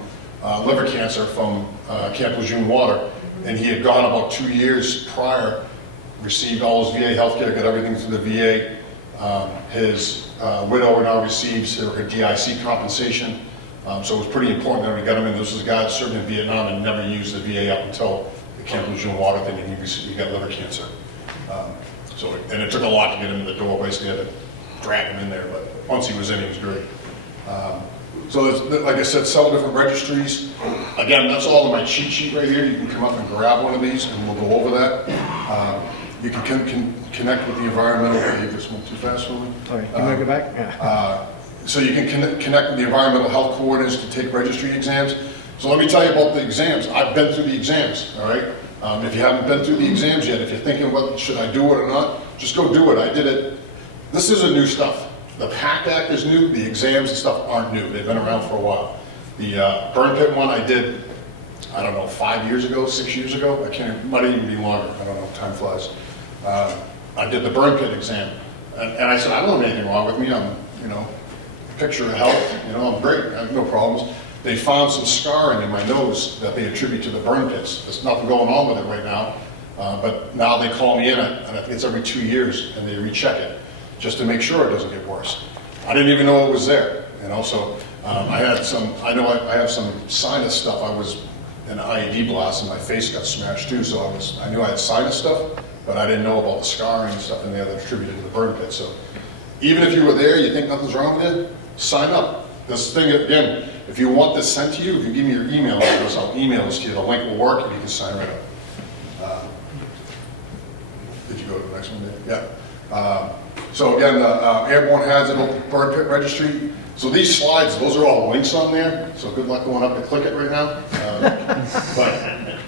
liver cancer from Camp Lejeune water, and he had gone about 2 years prior, received all his VA healthcare, got everything through the VA. His widow now receives her DIC compensation, so it was pretty important that we got him in. This was a guy that served in Vietnam and never used the VA up until the Camp Lejeune water thing, and he got liver cancer. And it took a lot to get him in the door. Basically, had to drag him in there, but once he was in, he was great. So there's, like I said, several different registries. Again, that's all in my cheat sheet right here. You can come up and grab one of these, and we'll go over that. You can connect with the environmental. This went too fast for me. All right, you want to go back? Yeah. So you can connect with the environmental health coordinators to take registry exams. So let me tell you about the exams. I've been through the exams, all right? If you haven't been through the exams yet, if you're thinking, well, should I do it or not, just go do it. I did it. This isn't new stuff. The PACT Act is new. The exams and stuff aren't new. They've been around for a while. The burn pit one I did, I don't know, 5 years ago, 6 years ago. I can't, might even be longer. I don't know, time flies. I did the burn pit exam. And I said, I don't have anything wrong with me. I'm, picture of health, I'm great. I have no problems. they found some scarring in my nose that they attribute to the burn pits. There's nothing going on with it right now, but now they call me in, and I think it's every 2 years, and they recheck it, just to make sure it doesn't get worse. I didn't even know it was there, and also, I have some sinus stuff. I was in an IED blast, and my face got smashed too, so I knew I had sinus stuff, but I didn't know about the scarring and stuff in there that attributed to the burn pit. So even if you were there, you think nothing's wrong with it, sign up. This thing, again, if you want this sent to you, if you give me your email address, I'll email this to you. The link will work, and you can sign right up. Did you go to the next one there? Yeah. So again, the Airborne Hazard Burn Pit Registry. So these slides, those are all links on there, so good luck going up to click it right now. But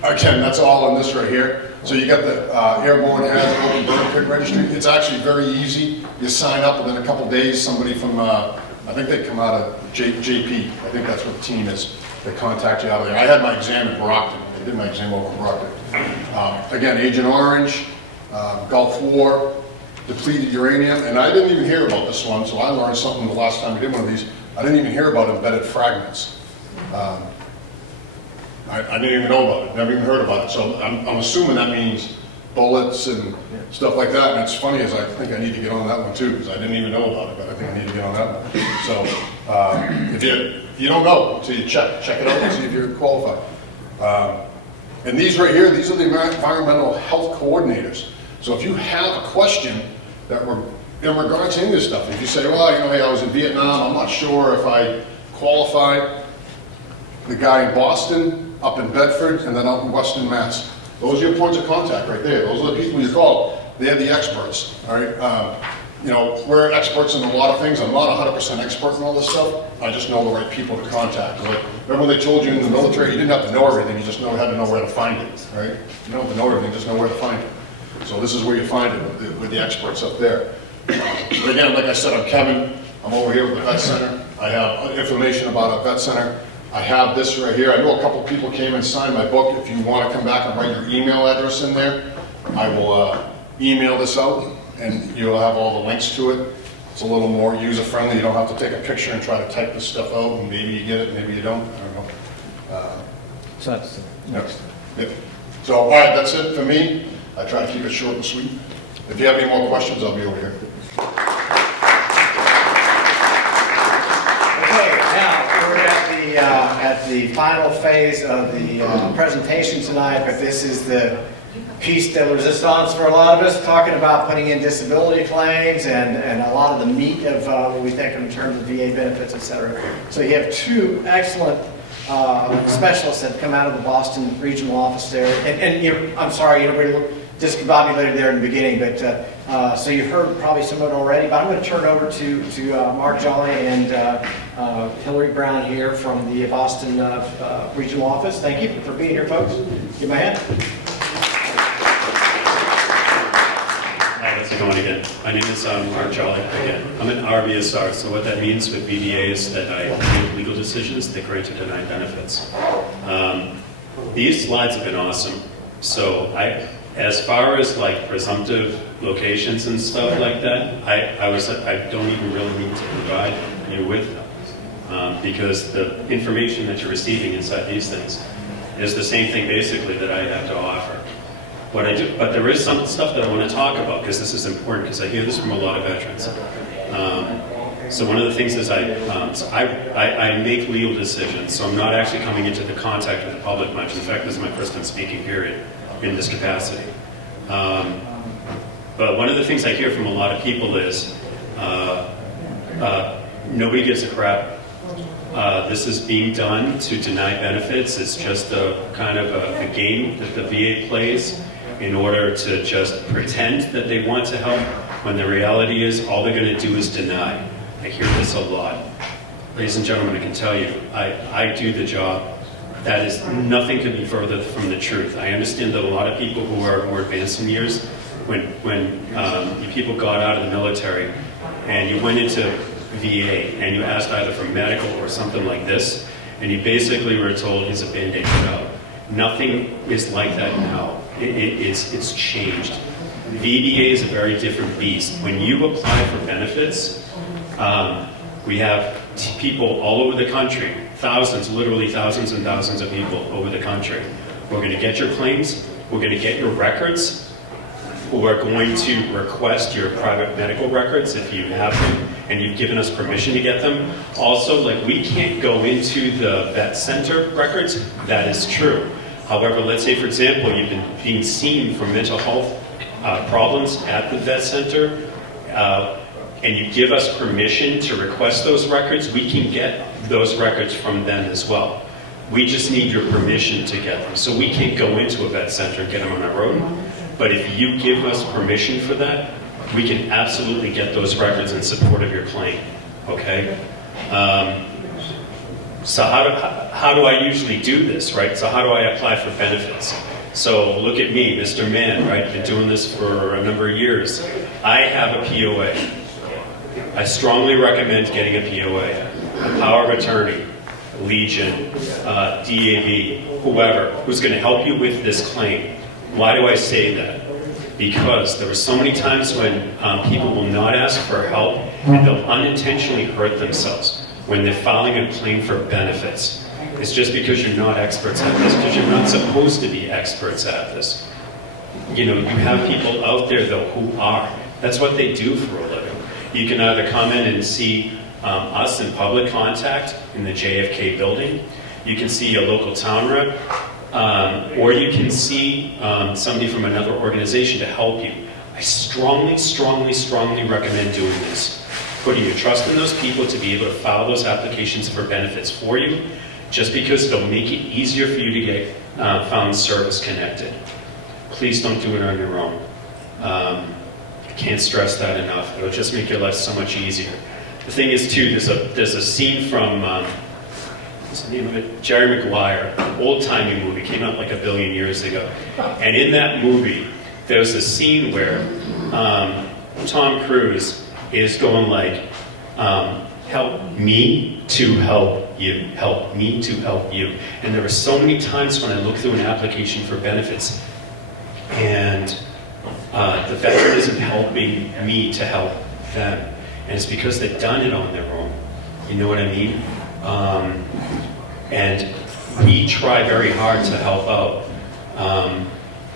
again, that's all on this right here. So you got the Airborne Hazard Burn Pit Registry. It's actually very easy. You sign up within a couple days, somebody from, I think they come out of JP, I think that's what the team is. They contact you out of there. I had my exam in Brockton. I did my exam over in Brockton. Again, Agent Orange, Gulf War, depleted uranium, and I didn't even hear about this one, so I learned something the last time we did one of these. I didn't even hear about embedded fragments. I didn't even know about it, never even heard about it, so I'm assuming that means bullets and stuff like that, and it's funny as I think I need to get on that one too, because I didn't even know about it, but I think I need to get on that one. So if you don't know until you check it out and see if you're qualified. And these right here, these are the environmental health coordinators. So if you have a question that were in regards to any of this stuff, if you say, well, hey, I was in Vietnam, I'm not sure if I qualify, the guy in Boston, up in Bedford, and then out in Western Mass. Those are your points of contact right there. Those are the people you call. They're the experts, all right? We're experts in a lot of things. I'm not 100% expert in all this stuff. I just know the right people to contact. Like, remember when they told you in the military, you didn't have to know everything, you just had to know where to find it, right? You don't have to know everything, just know where to find it. So this is where you find it with the experts up there. But again, like I said, I'm Kevin. I'm over here with the Vet Center. I have information about a Vet Center. I have this right here. I know a couple people came and signed my book. If you want to come back and write your email address in there, I will email this out, and you'll have all the links to it. It's a little more user-friendly. You don't have to take a picture and try to type this stuff out, and maybe you get it, maybe you don't. I don't know. So that's next. Yep. So, all right, that's it for me. I try to keep it short and sweet. If you have any more questions, I'll be over here. Okay, now we're at the final phase of the presentation tonight, but this is the piece de resistance for a lot of us, talking about putting in disability claims and a lot of the meat of what we think in terms of VA benefits, et cetera. So you have two excellent specialists that come out of the Boston regional office there. And I'm sorry, everybody looked discombobulated there in the beginning, but so you've heard probably some of it already, but I'm going to turn it over to Mark Jolly and Hillary Brown here from the Boston regional office. Thank you for being here, folks. Give my hand. Hi, how's it going again? My name is Mark Jolly again. I'm an RBSR, so what that means with BDA is that I make legal decisions that grant or deny benefits. These slides have been awesome. So as far as like presumptive locations and stuff like that, I don't even really need to provide you with them because the information that you're receiving inside these things is the same thing basically that I have to offer. What I do, but there is some stuff that I want to talk about because this is important because I hear this from a lot of veterans. So one of the things is I make legal decisions, so I'm not actually coming into the contact with the public much. In fact, this is my first time speaking period in this capacity. But one of the things I hear from a lot of people is nobody gives a crap. This is being done to deny benefits. It's just a kind of a game that the VA plays in order to just pretend that they want to help, when the reality is all they're going to do is deny. I hear this a lot. Ladies and gentlemen, I can tell you, I do the job. That is, nothing could be further from the truth. I understand that a lot of people who are more advanced in years, when people got out of the military and you went into VA and you asked either for medical or something like this, and you basically were told he's a Band-Aid job. Nothing is like that now. It's changed. VBA is a very different beast. When you apply for benefits, we have people all over the country, thousands, literally thousands and thousands of people over the country. We're going to get your claims, we're going to get your records, we're going to request your private medical records if you have them, and you've given us permission to get them. Also, like, we can't go into the vet center records, that is true. However, let's say, for example, you've been being seen for mental health problems at the vet center, and you give us permission to request those records, we can get those records from them as well. We just need your permission to get them. So we can't go into a vet center and get them on our own. But if you give us permission for that, we can absolutely get those records in support of your claim, okay? So how do I usually do this, right? So how do I apply for benefits? So look at me, Mr. Mann, right? Been doing this for a number of years. I have a POA. I strongly recommend getting a POA, a power of attorney, Legion, DAV, whoever, who's going to help you with this claim. Why do I say that? Because there are so many times when people will not ask for help and they'll unintentionally hurt themselves when they're filing a claim for benefits. It's just because you're not experts at this, because you're not supposed to be experts at this. You know, you have people out there, though, who are. That's what they do for a living. You can either come in and see us in public contact in the JFK building. You can see a local town rep, or you can see somebody from another organization to help you. I strongly, strongly, strongly recommend doing this. Putting your trust in those people to be able to file those applications for benefits for you, just because it'll make it easier for you to get found service connected. Please don't do it on your own. I can't stress that enough. It'll just make your life so much easier. The thing is, too, there's a scene from, what's the name of it? Jerry Maguire, old-timey movie, came out like 1 billion years ago. And in that movie, there's a scene where Tom Cruise is going like, help me to help you, help me to help you. And there are so many times when I look through an application for benefits and the veteran isn't helping me to help them. And it's because they've done it on their own. You know what I mean? And we try very hard to help out.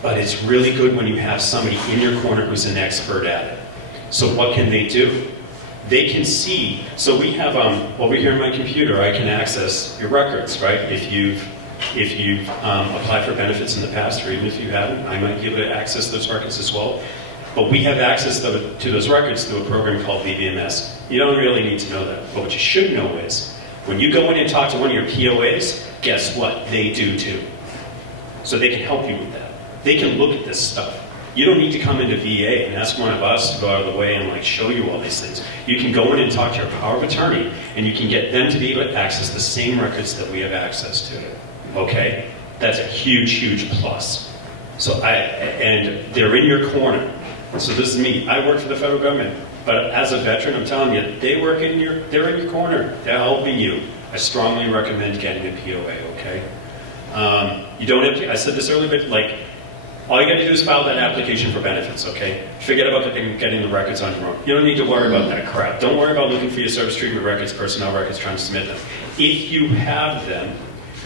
But it's really good when you have somebody in your corner who's an expert at it. So what can they do? They can see, so we have, over here on my computer, I can access your records, right? If you've applied for benefits in the past, or even if you haven't, I might be able to access those records as well. But we have access to those records through a program called VBMS. You don't really need to know that. But what you should know is, when you go in and talk to one of your POAs, guess what? They do too. So they can help you with that. They can look at this stuff. You don't need to come into VA and ask one of us to go out of the way and like show you all these things. You can go in and talk to your power of attorney, and you can get them to be able to access the same records that we have access to. Okay? That's a huge, huge plus. So and they're in your corner. So this is me. I work for the federal government, but as a veteran, I'm telling you, they're in your corner. They're helping you. I strongly recommend getting a POA. Okay? You don't have to. I said this earlier, but like, all you got to do is file that application for benefits. Okay? Forget about getting the records on your own. You don't need to worry about that crap. Don't worry about looking for your service treatment records, personnel records, trying to submit them. If you have them,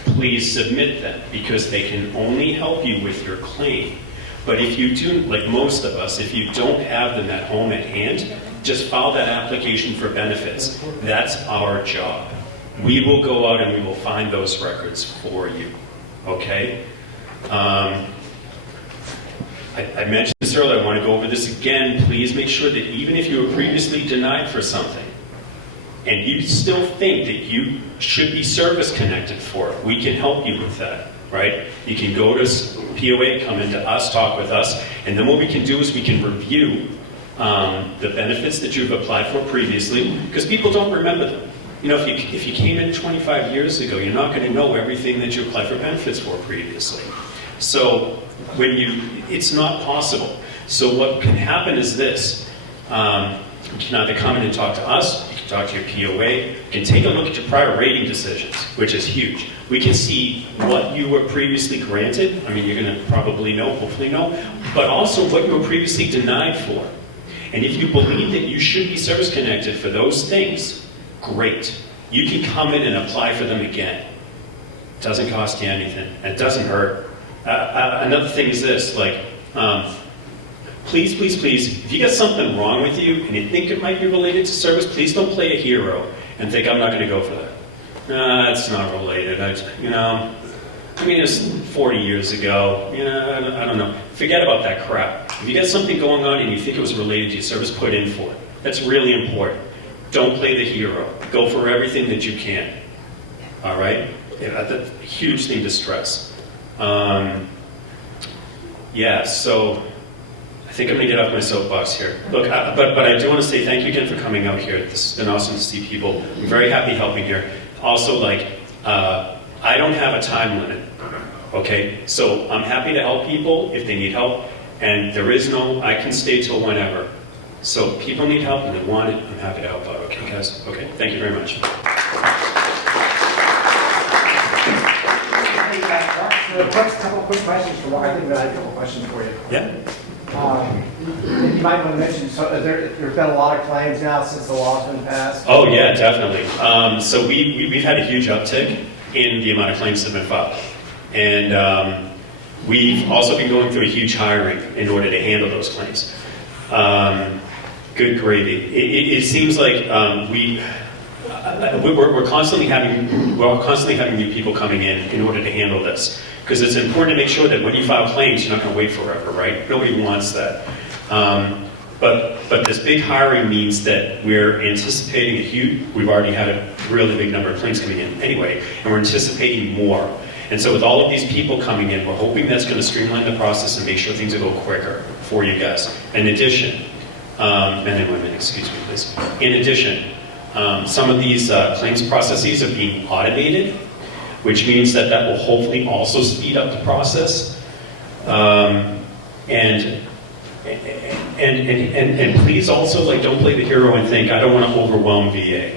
please submit them, because they can only help you with your claim. But if you do, like most of us, if you don't have them at home at hand, just file that application for benefits. That's our job. We will go out and we will find those records for you. Okay? I mentioned this earlier. I want to go over this again. Please make sure that even if you were previously denied for something, and you still think that you should be service connected for it, we can help you with that, right? You can go to POA, come into us, talk with us, and then what we can do is we can review the benefits that you've applied for previously, because people don't remember them. You know, if you came in 25 years ago, you're not going to know everything that you applied for benefits for previously. So it's not possible. So what can happen is this. You can either come in and talk to us, you can talk to your POA, you can take a look at your prior rating decisions, which is huge. We can see what you were previously granted. I mean, you're going to probably know, hopefully know, but also what you were previously denied for. And if you believe that you should be service connected for those things, great. you can come in and apply for them again. Doesn't cost you anything, and it doesn't hurt. Another thing is this, like, please, please, please, if you got something wrong with you and you think it might be related to service, please don't play a hero and think I'm not going to go for that. Nah, it's not related. I mean, it's 40 years ago. I don't know. Forget about that crap. If you got something going on and you think it was related to your service, put in for it. That's really important. Don't play the hero. Go for everything that you can. All right? Yeah, that's a huge thing to stress. So I think I'm going to get off my soapbox here. Look, but I do want to say thank you again for coming out here. This has been awesome to see people. I'm very happy helping here. Also, I don't have a time limit, okay? So I'm happy to help people if they need help, and there is no, I can stay till whenever. So people need help and they want it, I'm happy to help out, okay, guys? Okay, thank you very much. A couple quick questions for Mark. I think I had a couple questions for you. Yeah? You might want to mention, so there's been a lot of claims now since the law's been passed. Oh, yeah, definitely. So we've had a huge uptick in the amount of claims that have been filed. And we've also been going through a huge hiring in order to handle those claims. Good gravy. It seems like we're constantly having new people coming in order to handle this. Because it's important to make sure that when you file claims, you're not going to wait forever, right? Nobody wants that. But this big hiring means that we're anticipating we've already had a really big number of claims coming in anyway, and we're anticipating more. And so with all of these people coming in, we're hoping that's going to streamline the process and make sure things will go quicker for you guys. In addition, men and women, excuse me, please. In addition, some of these claims processes are being automated, which means that will hopefully also speed up the process. And please also, don't play the hero and think, I don't want to overwhelm VA.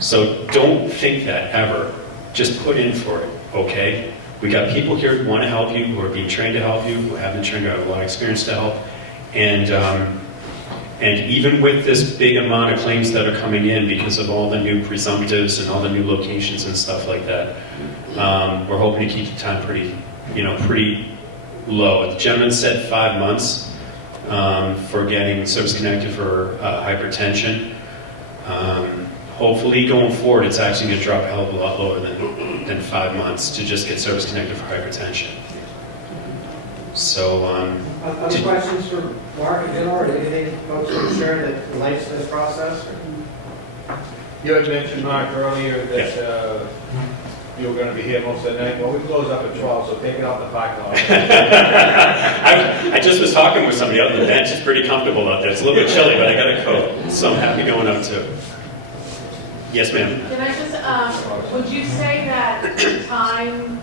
So don't think that ever. Just put in for it, okay? We got people here who want to help you, who are being trained to help you, who have been trained, who have a lot of experience to help. And even with this big amount of claims that are coming in because of all the new presumptives and all the new locations and stuff like that, we're hoping to keep the time pretty low. The gentleman said 5 months for getting service-connected for hypertension. Hopefully, going forward, it's actually going to drop a hell of a lot lower than 5 months to just get service-connected for hypertension. So, Other questions for Mark and Bill, or anything folks want to share that relates to this process? You had mentioned, Mark, earlier that you were going to be here most of the night. Well, we close up at 12, so take it out the parking lot. I just was talking with somebody out on the bench. It's pretty comfortable out there. It's a little bit chilly, but I got a coat, so I'm happy going up too. Yes, ma'am. Can I just, would you say that the time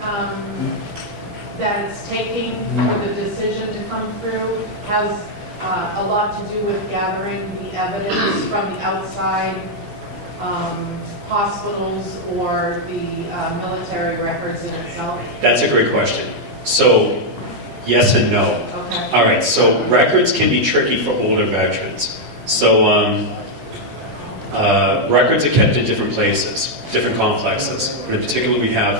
that it's taking for the decision to come through has a lot to do with gathering the evidence from the outside hospitals or the military records in itself? That's a great question. So, yes and no. Okay. All right, so records can be tricky for older veterans. So, records are kept in different places, different complexes. In particular, we have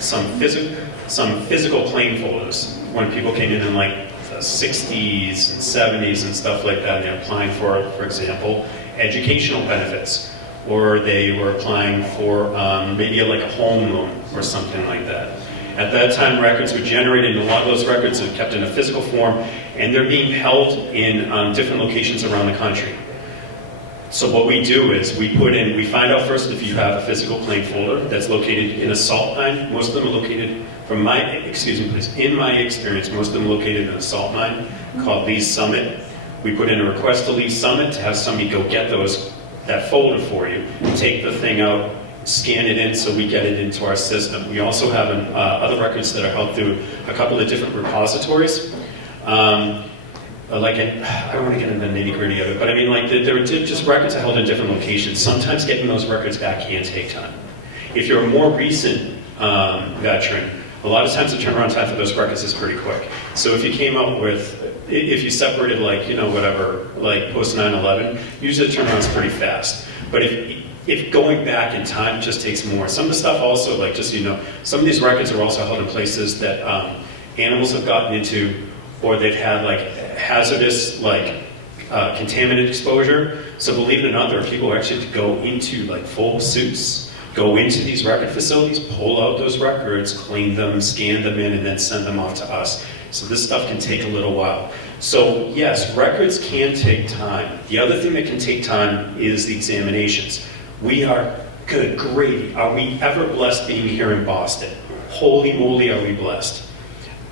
some physical claim folders when people came in the 60s and 70s and stuff like that, and they're applying for example, educational benefits, or they were applying for maybe a home loan or something like that. At that time, records were generated, and a lot of those records are kept in a physical form, and they're being held in different locations around the country. So what we do is we find out first if you have a physical claim folder that's located in a salt mine. Most of them are located, in my experience, most of them are located in a salt mine called Lee's Summit. We put in a request to Lee's Summit to have somebody go get that folder for you, take the thing out, scan it in so we get it into our system. We also have other records that are held through a couple of different repositories. I don't want to get into the nitty-gritty of it, but there are just records are held in different locations. Sometimes getting those records back can take time. If you're a more recent veteran, a lot of times the turnaround time for those records is pretty quick. So if you came up with, if you separated post 9/11, usually the turnaround's pretty fast. But if if going back in time just takes more. Some of the stuff also, like just so you know, some of these records are also held in places that animals have gotten into, or they've had like hazardous like contaminant exposure. So believe it or not, there are people who actually have to go into like full suits, go into these record facilities, pull out those records, clean them, scan them in, and then send them off to us. So this stuff can take a little while. So yes, records can take time. The other thing that can take time is the examinations. We are, good gravy, are we ever blessed being here in Boston? Holy moly, are we blessed.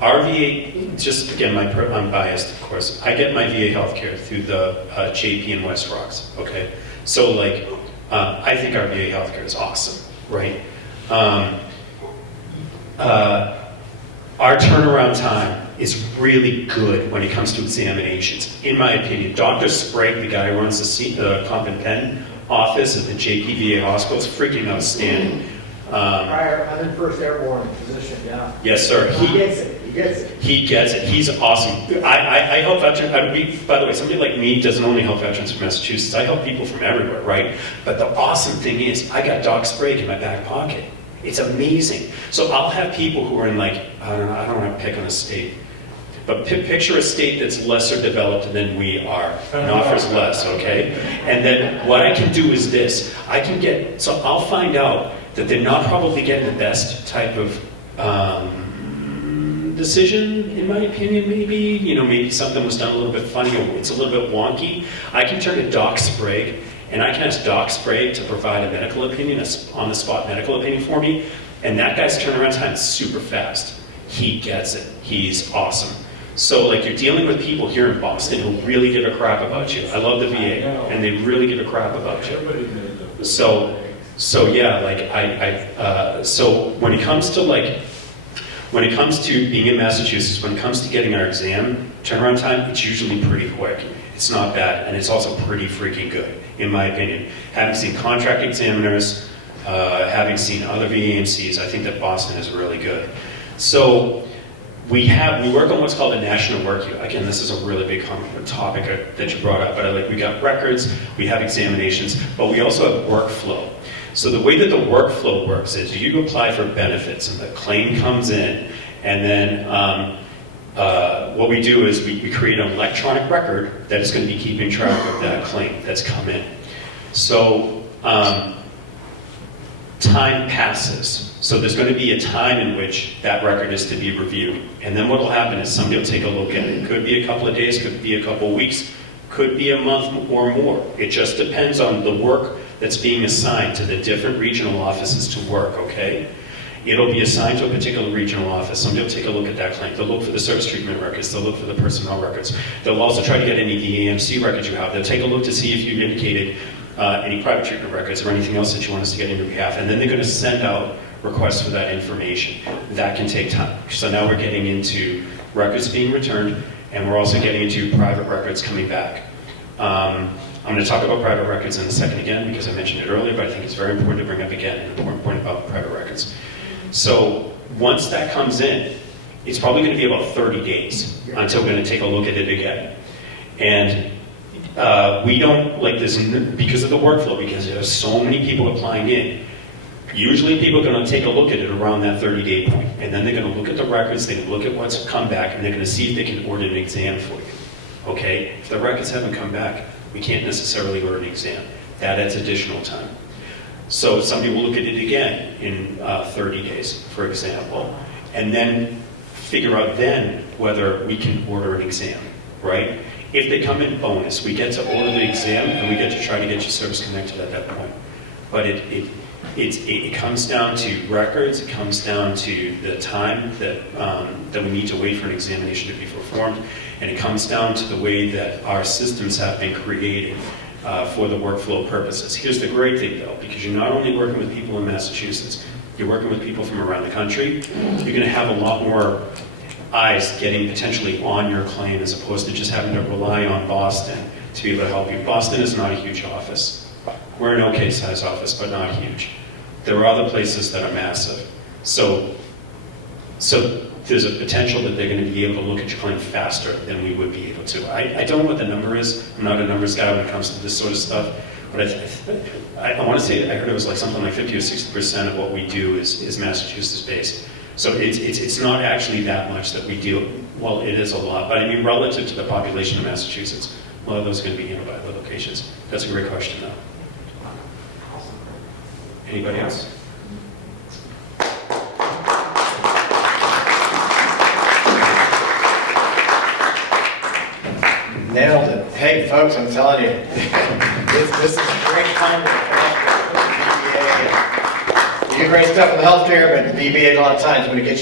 Our VA, just again, I'm biased, of course. I get my VA healthcare through the JP in West Rocks, okay? So like, I think our VA healthcare is awesome, right? Our turnaround time is really good when it comes to examinations, in my opinion. Dr. Sprague, the guy who runs the Comp and Pen office at the JP VA Hospital, is freaking outstanding. Prior 101st Airborne physician, yeah. Yes, sir. He gets it, he gets it. He gets it. He's awesome. I help veterans. By the way, somebody like me doesn't only help veterans from Massachusetts. I help people from everywhere, right? But the awesome thing is, I got Doc Sprague in my back pocket. It's amazing. So I'll have people who are in like, I don't want to pick on a state, but picture a state that's lesser developed than we are and offers less, okay? And then what I can do is this. So I'll find out that they're not probably getting the best type of decision, in my opinion, maybe. You know, maybe something was done a little bit funny or it's a little bit wonky. I can turn to Doc Sprague, and I can ask Doc Sprague to provide a medical opinion, a on-the-spot medical opinion for me, and that guy's turnaround time is super fast. He gets it. He's awesome. So, like, you're dealing with people here in Boston who really give a crap about you. I love the VA, and they really give a crap about you. So yeah, like, so when it comes to being in Massachusetts, when it comes to getting our exam turnaround time, it's usually pretty quick. It's not bad, and it's also pretty freaking good, in my opinion. Having seen contract examiners, having seen other VAMCs, I think that Boston is really good. So we work on what's called a national work queue. Again, this is a really big topic that you brought up, but we got records, we have examinations, but we also have workflow. So the way that the workflow works is you apply for benefits and the claim comes in, and then what we do is we create an electronic record that is going to be keeping track of that claim that's come in. So time passes. So there's going to be a time in which that record is to be reviewed. And then what will happen is somebody will take a look at it. It could be a couple of days, could be a couple of weeks, could be a month or more. It just depends on the work that's being assigned to the different regional offices to work, okay? It'll be assigned to a particular regional office. Somebody will take a look at that claim. They'll look for the service treatment records. They'll look for the personnel records. They'll also try to get any VAMC records you have. They'll take a look to see if you've indicated any private treatment records or anything else that you want us to get on your behalf. And then they're going to send out requests for that information. That can take time. So now we're getting into records being returned, and we're also getting into private records coming back. I'm going to talk about private records in a second again, because I mentioned it earlier, but I think it's very important to bring up again, an important point about private records. So once that comes in, it's probably going to be about 30 days until we're going to take a look at it again. And we don't, like this, because of the workflow, because there's so many people applying in, usually people are going to take a look at it around that 30-day point. And then they're going to look at the records, they're going to look at what's come back, and they're going to see if they can order an exam for you. Okay? If the records haven't come back, we can't necessarily order an exam. That adds additional time. So somebody will look at it again in 30 days, for example, and then figure out then whether we can order an exam, right? If they come in bonus, we get to order the exam and we get to try to get you service connected at that point. But it comes down to records, it comes down to the time that we need to wait for an examination to be performed, and it comes down to the way that our systems have been created for the workflow purposes. Here's the great thing though, because you're not only working with people in Massachusetts, you're working with people from around the country. You're going to have a lot more eyes getting potentially on your claim as opposed to just having to rely on Boston to be able to help you. Boston is not a huge office. We're an okay size office, but not huge. There are other places that are massive. So there's a potential that they're going to be able to look at your claim faster than we would be able to. I don't know what the number is. I'm not a numbers guy when it comes to this sort of stuff. But I want to say, I heard it was like something like 50 or 60% of what we do is Massachusetts-based. So it's not actually that much that we deal, well, it is a lot, but I mean, relative to the population of Massachusetts, a lot of those are going to be handled by other locations. That's a great question, though. Anybody else? Nailed it. Hey, folks, I'm telling you, this is a great time to connect with the VBA. You do great stuff with healthcare, but the VBA a lot of times when you get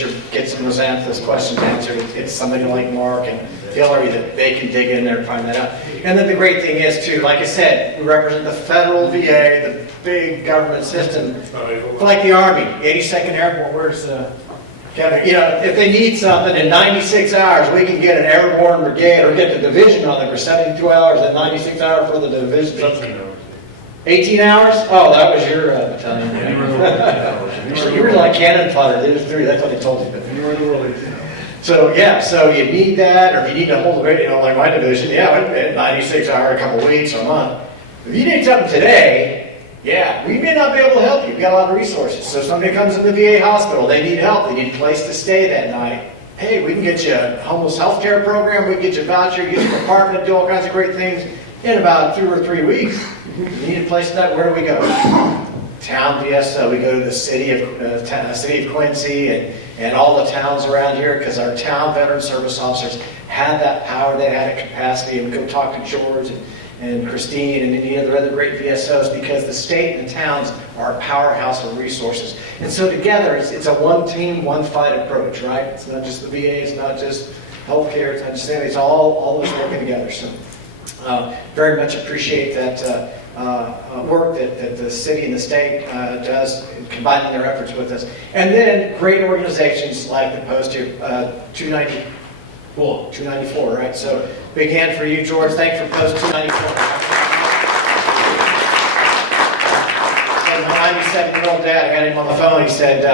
some of those questions answered, it's somebody like Mark and Hillary that they can dig in there and find that out. And then the great thing is too, like I said, we represent the federal VA, the big government system, like the Army, 82nd Airborne. Where's Kevin? You know, if they need something in 96 hours, we can get an airborne brigade or get the division on them for 72 hours and 96 hours for the division. 18 hours? Oh, that was your battalion. You were like cannon fodder. There was 3. That's what they told you. You were the world. So yeah, so you need that, or if you need to hold the, like my division, yeah, 96 hours, a couple weeks or a month. If you need something today, yeah, we may not be able to help you. We've got a lot of resources. So if somebody comes to the VA hospital, they need help, they need a place to stay that night. Hey, we can get you a homeless health care program, we can get you a voucher, get you an apartment, do all kinds of great things in about 2 or 3 weeks. You need a place for that, where do we go? Town VSO, we go to the city of Quincy and all the towns around here, because our town veteran service officers had that power, they had a capacity, and we go talk to George and Christine and any other great VSOs, because the state and the towns are a powerhouse of resources. And so together, it's a one team, one fight approach, right? It's not just the VA, it's not just healthcare, it's not just anything, it's all of us working together. So very much appreciate that work that the city and the state does, combining their efforts with us. And then great organizations like the Post here, 294, right? So big hand for you, George. Thanks for Post 294. My 97-year-old dad, I got him on the phone, he said,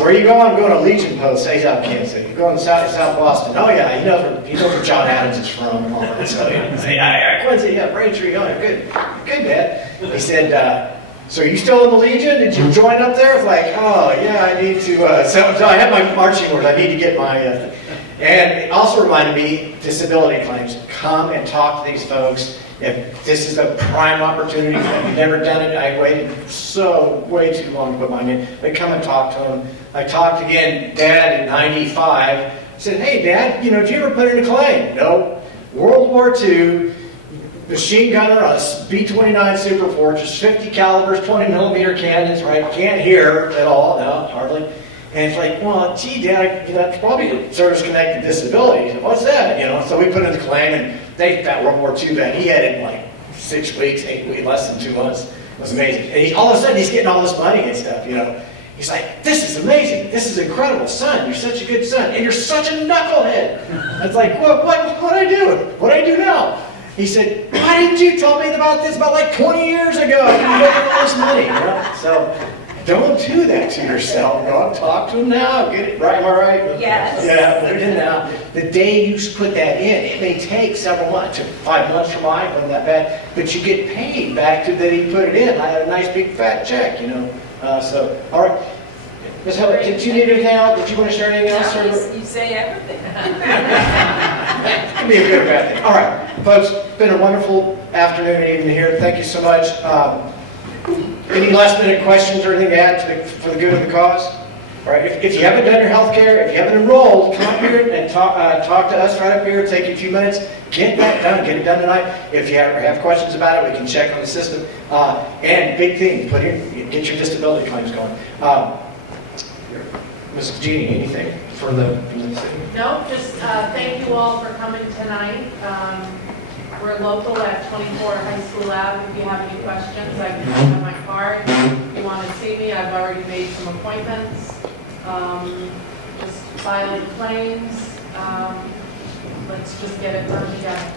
where are you going? I'm going to Legion Post. He's out of Kansas City. You're going to South Boston. Oh yeah, he knows where John Adams is from and all that. So I say, yeah, Quincy, yeah, Braintree, oh, good, Dad. He said, so are you still in the Legion? Did you join up there? It's like, oh yeah, I need to, so I have my marching orders. I need to get my, and it also reminded me, disability claims. Come and talk to these folks. If this is a prime opportunity, if you've never done it, I waited way too long to put mine in, but come and talk to them. I talked again, Dad, in 95. I said, hey, Dad, did you ever put in a claim? No. World War II, machine gunner on a B-29 Super Fortress, 50 calibers, 20 millimeter cannons, right? Can't hear at all, no, hardly. And it's like, well, gee, Dad, that's probably a service-connected disability. Said, what's that? So we put in the claim, and that World War II vet, he had it in like 6 weeks, 8 weeks, less than 2 months. It was amazing. And all of a sudden, he's getting all this money and stuff, He's like, this is amazing. This is incredible. Son, you're such a good son. And you're such a knucklehead. It's like, what I do? What I do now? He said, why didn't you tell me about this about like 20 years ago? You had all this money. So don't do that to yourself. Go and talk to him now. Get it right, am I right? Yes. Yeah, put it in now. The day you put that in, it may take several months. It took 5 months for mine, wasn't that bad. But you get paid back to that he put it in. I had a nice big fat check, So, all right. Ms. Heller, did you need anything else? Did you want to share anything else? Or? You say everything. It could be a good or bad thing. All right, folks, it's been a wonderful afternoon and evening here. Thank you so much. Any last minute questions or anything to add for the good of the cause? All right, if you haven't done your health care, if you haven't enrolled, come up here and talk to us right up here. Take you a few minutes. Get that done. Get it done tonight. If you have questions about it, we can check on the system. And big thing, get your disability claims going. Ms. Jeannie, anything from the city? No, just thank you all for coming tonight. We're local at 24 High School Ave. If you have any questions, I can have my card. If you want to see me, I've already made some appointments. Just file the claims. Let's just get it done together.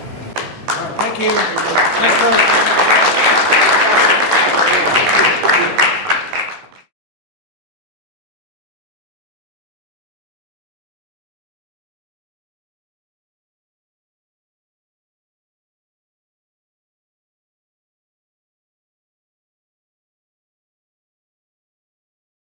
All right, thank you. Thanks,